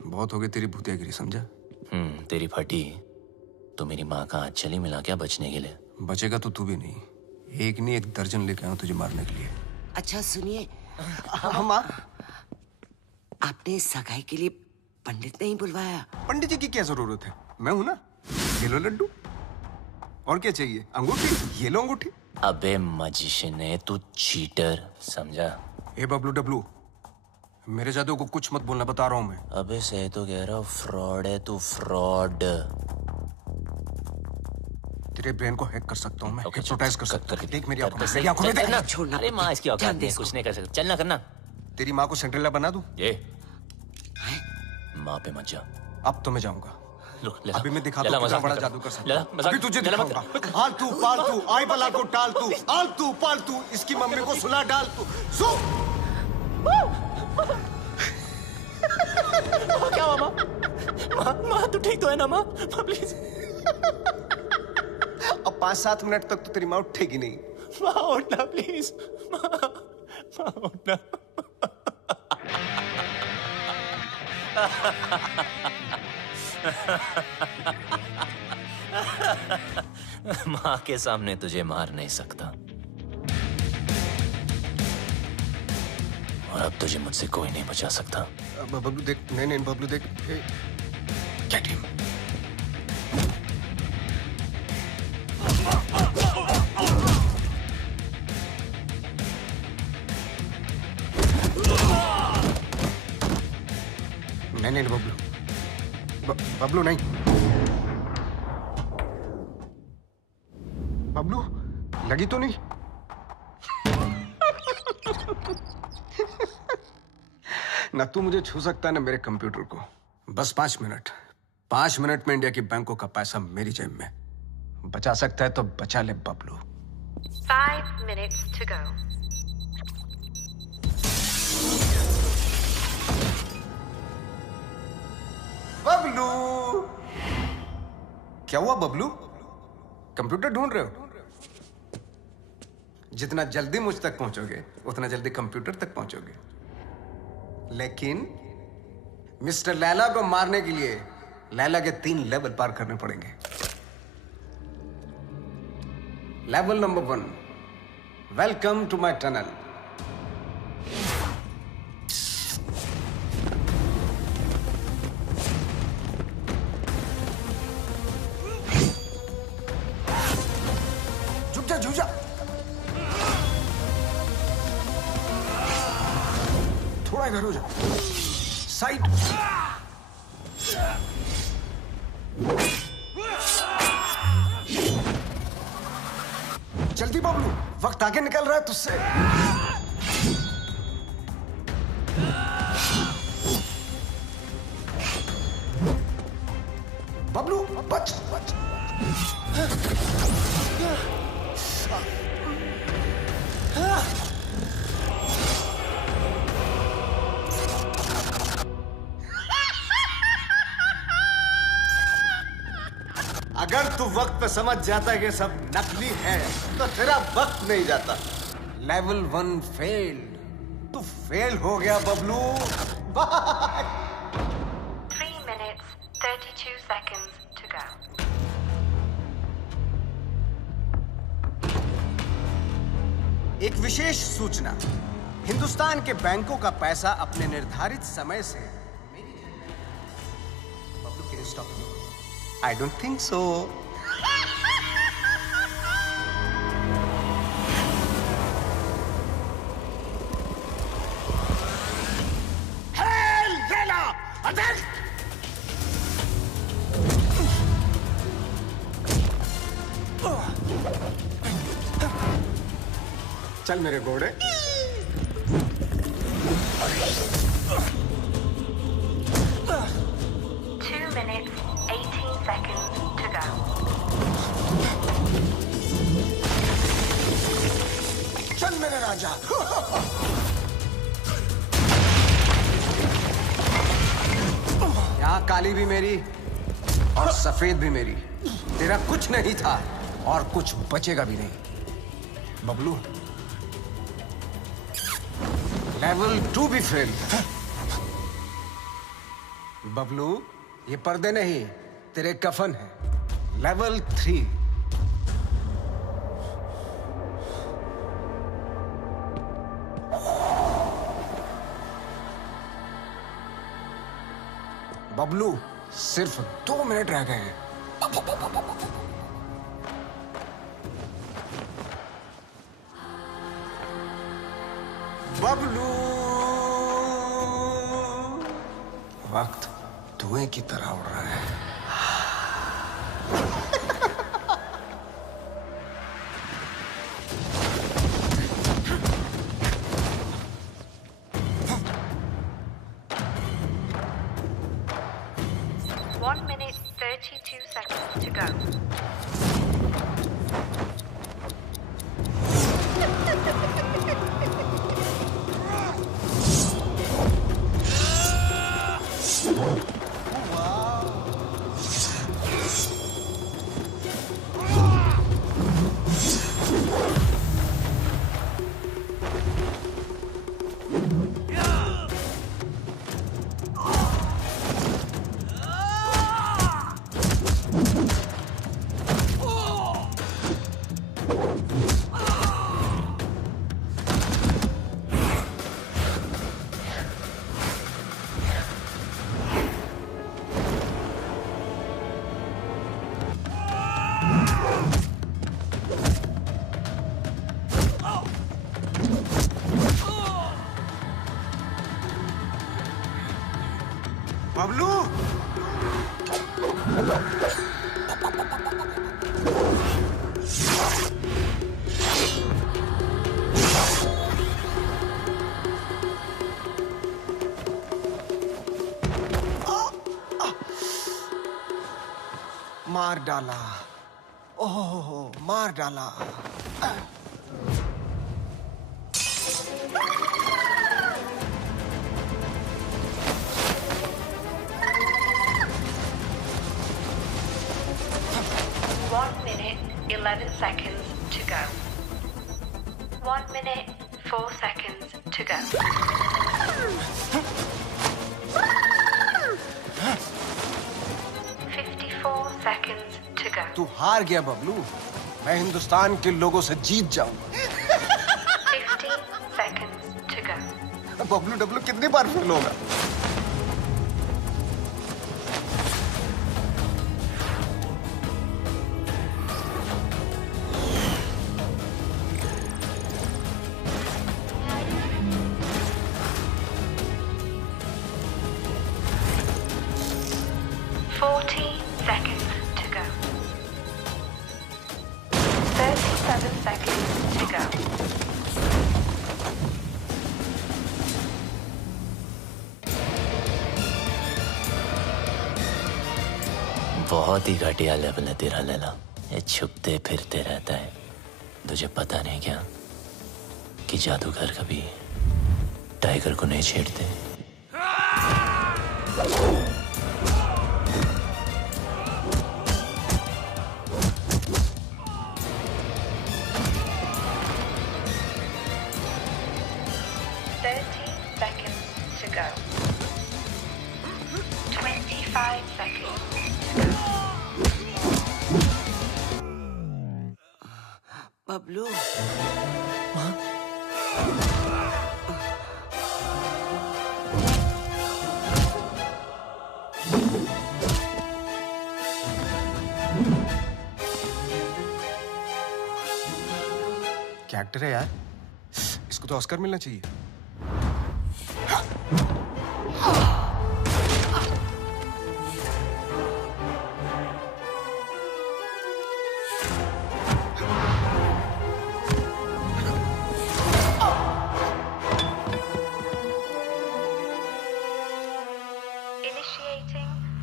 बहुत हो गई तेरी भूतियागिरी, समझा? तेरी फटी तो मेरी माँ का हाथ चली मिला क्या बचने के लिए? बचेगा तो तू भी नहीं, एक नहीं 1 दर्जन लेके आऊं तुझे मारने के लिए। अच्छा सुनिए, माँ, आपने सगाई के लिए पंडित नहीं बुलवाया? पंडित जी की क्या जरूरत है, मैं हूं ना। ये लो लड्डू, और क्या चाहिए? अंगूठी, ये लो अंगूठी। अबे मजिशियन है तू, चीटर, समझा? ए बबलू डब्लू, मेरे जादू को कुछ मत बोलना, बता रहा हूं मैं। अबे सही तो कह रहा हूँ, फ्रॉड है तू, फ्रॉड। तेरे ब्रेन को हैक कर सकता हूँ मैं, हिप्नोटाइज कर सकता हूँ। देख मेरी आंखों में, सही, मेरी आंखों में चल, देख। करना। छोड़ना। अरे माँ इसकी औकात नहीं, कुछ नहीं कर सकता, चलना करना। तेरी माँ को सिंड्रेला बना दूं? ये माँ पे मत जा। अब तो मैं जाऊंगा। अभी मैं दिखाता हूँ कितना बड़ा जादू कर सकता हूँ। मजाक अभी तुझे लला मत दिखाऊंगा। आलतू पालतू आई बला को टाल तू, आलतू पालतू इसकी मम्मी को सुला डाल तू। क्या हुआ माँ? माँ तू ठीक तो है ना माँ? प्लीज। अब 5-7 मिनट तक तो तेरी माँ उठेगी नहीं। माँ उठना प्लीज, माँ उठना। माँ के सामने तुझे मार नहीं सकता, और अब तुझे मुझसे कोई नहीं बचा सकता। बबलू देख, नहीं बबलू देख, क्या टीम? नहीं बबलू, बबलू नहीं। बबलू लगी तो नहीं? ना तू मुझे छू सकता है ना मेरे कंप्यूटर को। बस 5 मिनट। 5 मिनट में इंडिया की बैंकों का पैसा मेरी जेब में। बचा सकता है तो बचा ले Bablu. 5 minutes to go. Bablu, क्या हुआ बबलू? कंप्यूटर ढूंढ रहे हो? जितना जल्दी मुझ तक पहुंचोगे उतना जल्दी कंप्यूटर तक पहुंचोगे। लेकिन मिस्टर लैला को मारने के लिए लैला के 3 लेवल पार करने पड़ेंगे। Level number 1, welcome to my tunnel. झुक जा, थोड़ा इधर हो जा, साइड। जल्दी बबलू, वक्त आगे निकल रहा है तुझसे। बबलू बच, बच। अगर तू वक्त पे समझ जाता है कि सब नकली है तो तेरा वक्त नहीं जाता। लेवल 1 फेल्ड, तू फेल हो गया Bablu. Bye. 3 minutes, 32 seconds to go. एक विशेष सूचना, हिंदुस्तान के बैंकों का पैसा अपने निर्धारित समय से Bablu can stop me? I don't think so. Hey, Lena! Attack! चल मेरे घोड़े। 2 minutes, 18 seconds to go. चल मेरे राजा। यहाँ काली भी मेरी और सफेद भी मेरी। तेरा कुछ नहीं था और कुछ बचेगा भी नहीं बबलू। लेवल 2 भी फेल। बबलू, ये पर्दे नहीं, तेरे कफन है। लेवल 3। बबलू, सिर्फ 2 मिनट रह गए हैं। बबलू, वक्त धुएं की तरह उड़ रहा है। बबलू, मार डाला। ओह, मार डाला। seconds to go. 1 minute, 4 seconds to go. 54 seconds to go. तू हार गया बबलू। मैं हिंदुस्तान के लोगों से जीत जाऊंगा। 50 seconds to go. Bablu Dablu कितनी बार फेल होगा? बहुत ही घटिया लेवल है तेरा लैला। ये छुपते फिरते रहता है। तुझे पता नहीं क्या कि जादूगर कभी टाइगर को नहीं छेड़ते। बबलू, क्या एक्टर है यार, इसको तो ऑस्कर मिलना चाहिए।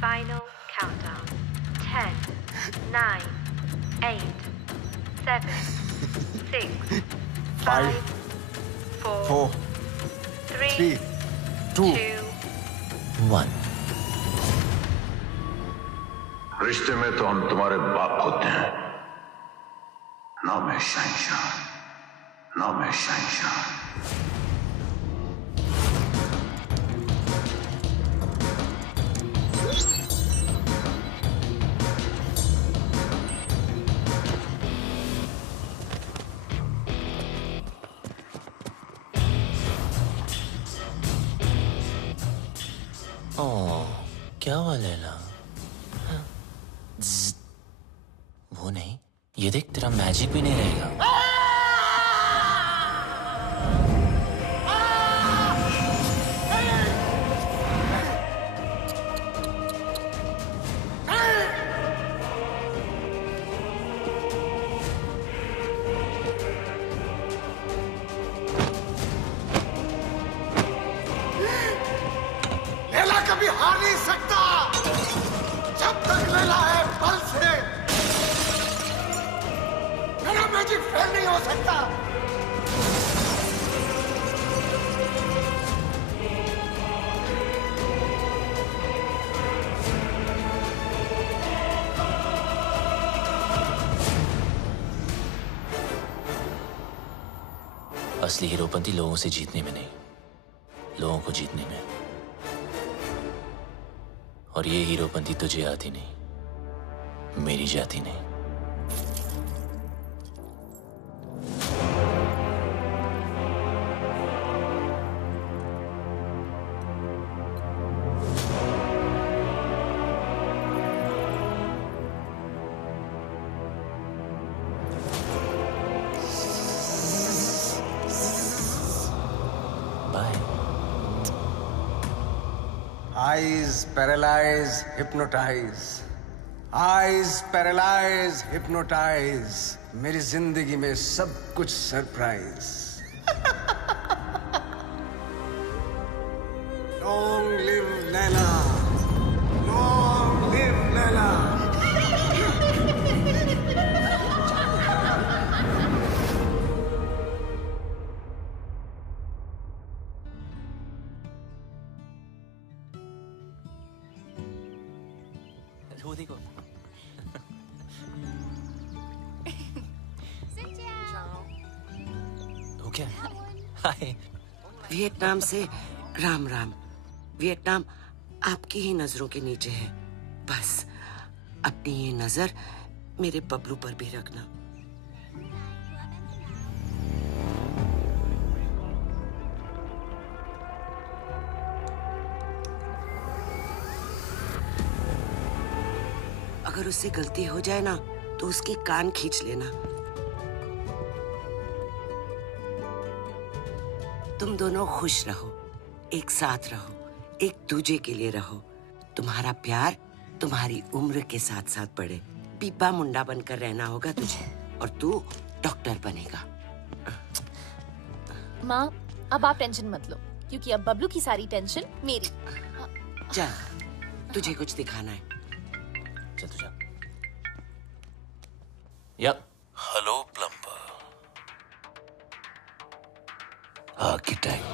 Final countdown. 10, 9, 8, 7, 6, 5, 4, 3, 2, 1। रिश्ते में तो हम तुम्हारे बाप होते हैं, ना मैं शहंशाह, ना मैं शहंशाह। क्या हुआ लैला? वो नहीं, ये देख तेरा मैजिक भी नहीं रहेगा। लैला कभी हार नहीं सकता जब तक लैला है बल से मेरा मैजिक फेल नहीं हो सकता। असली हीरोपंती लोगों से जीतने में नहीं, लोगों को जीतने में। और ये हीरोपंती तुझे आती नहीं, मेरी जाती नहीं। Eyes paralyze, hypnotize. Eyes paralyze, hypnotize. मेरी जिंदगी में सब कुछ surprise. Long live Laila. Long live Laila. वो देखो। हो क्या? हाय। वियतनाम से राम राम। वियतनाम आपकी ही नजरों के नीचे है। बस अपनी ये नजर मेरे बबलू पर भी रखना। अगर उससे गलती हो जाए ना तो उसके कान खींच लेना। तुम दोनों खुश रहो, एक साथ रहो, एक दूजे के लिए रहो। तुम्हारा प्यार तुम्हारी उम्र के साथ साथ बढ़े। पीपा मुंडा बनकर रहना होगा तुझे और तू डॉक्टर बनेगा। माँ, अब आप टेंशन मत लो क्योंकि अब बबलू की सारी टेंशन मेरी। चल, तुझे कुछ दिखाना है। चल तू जा। Hello plumber, architect,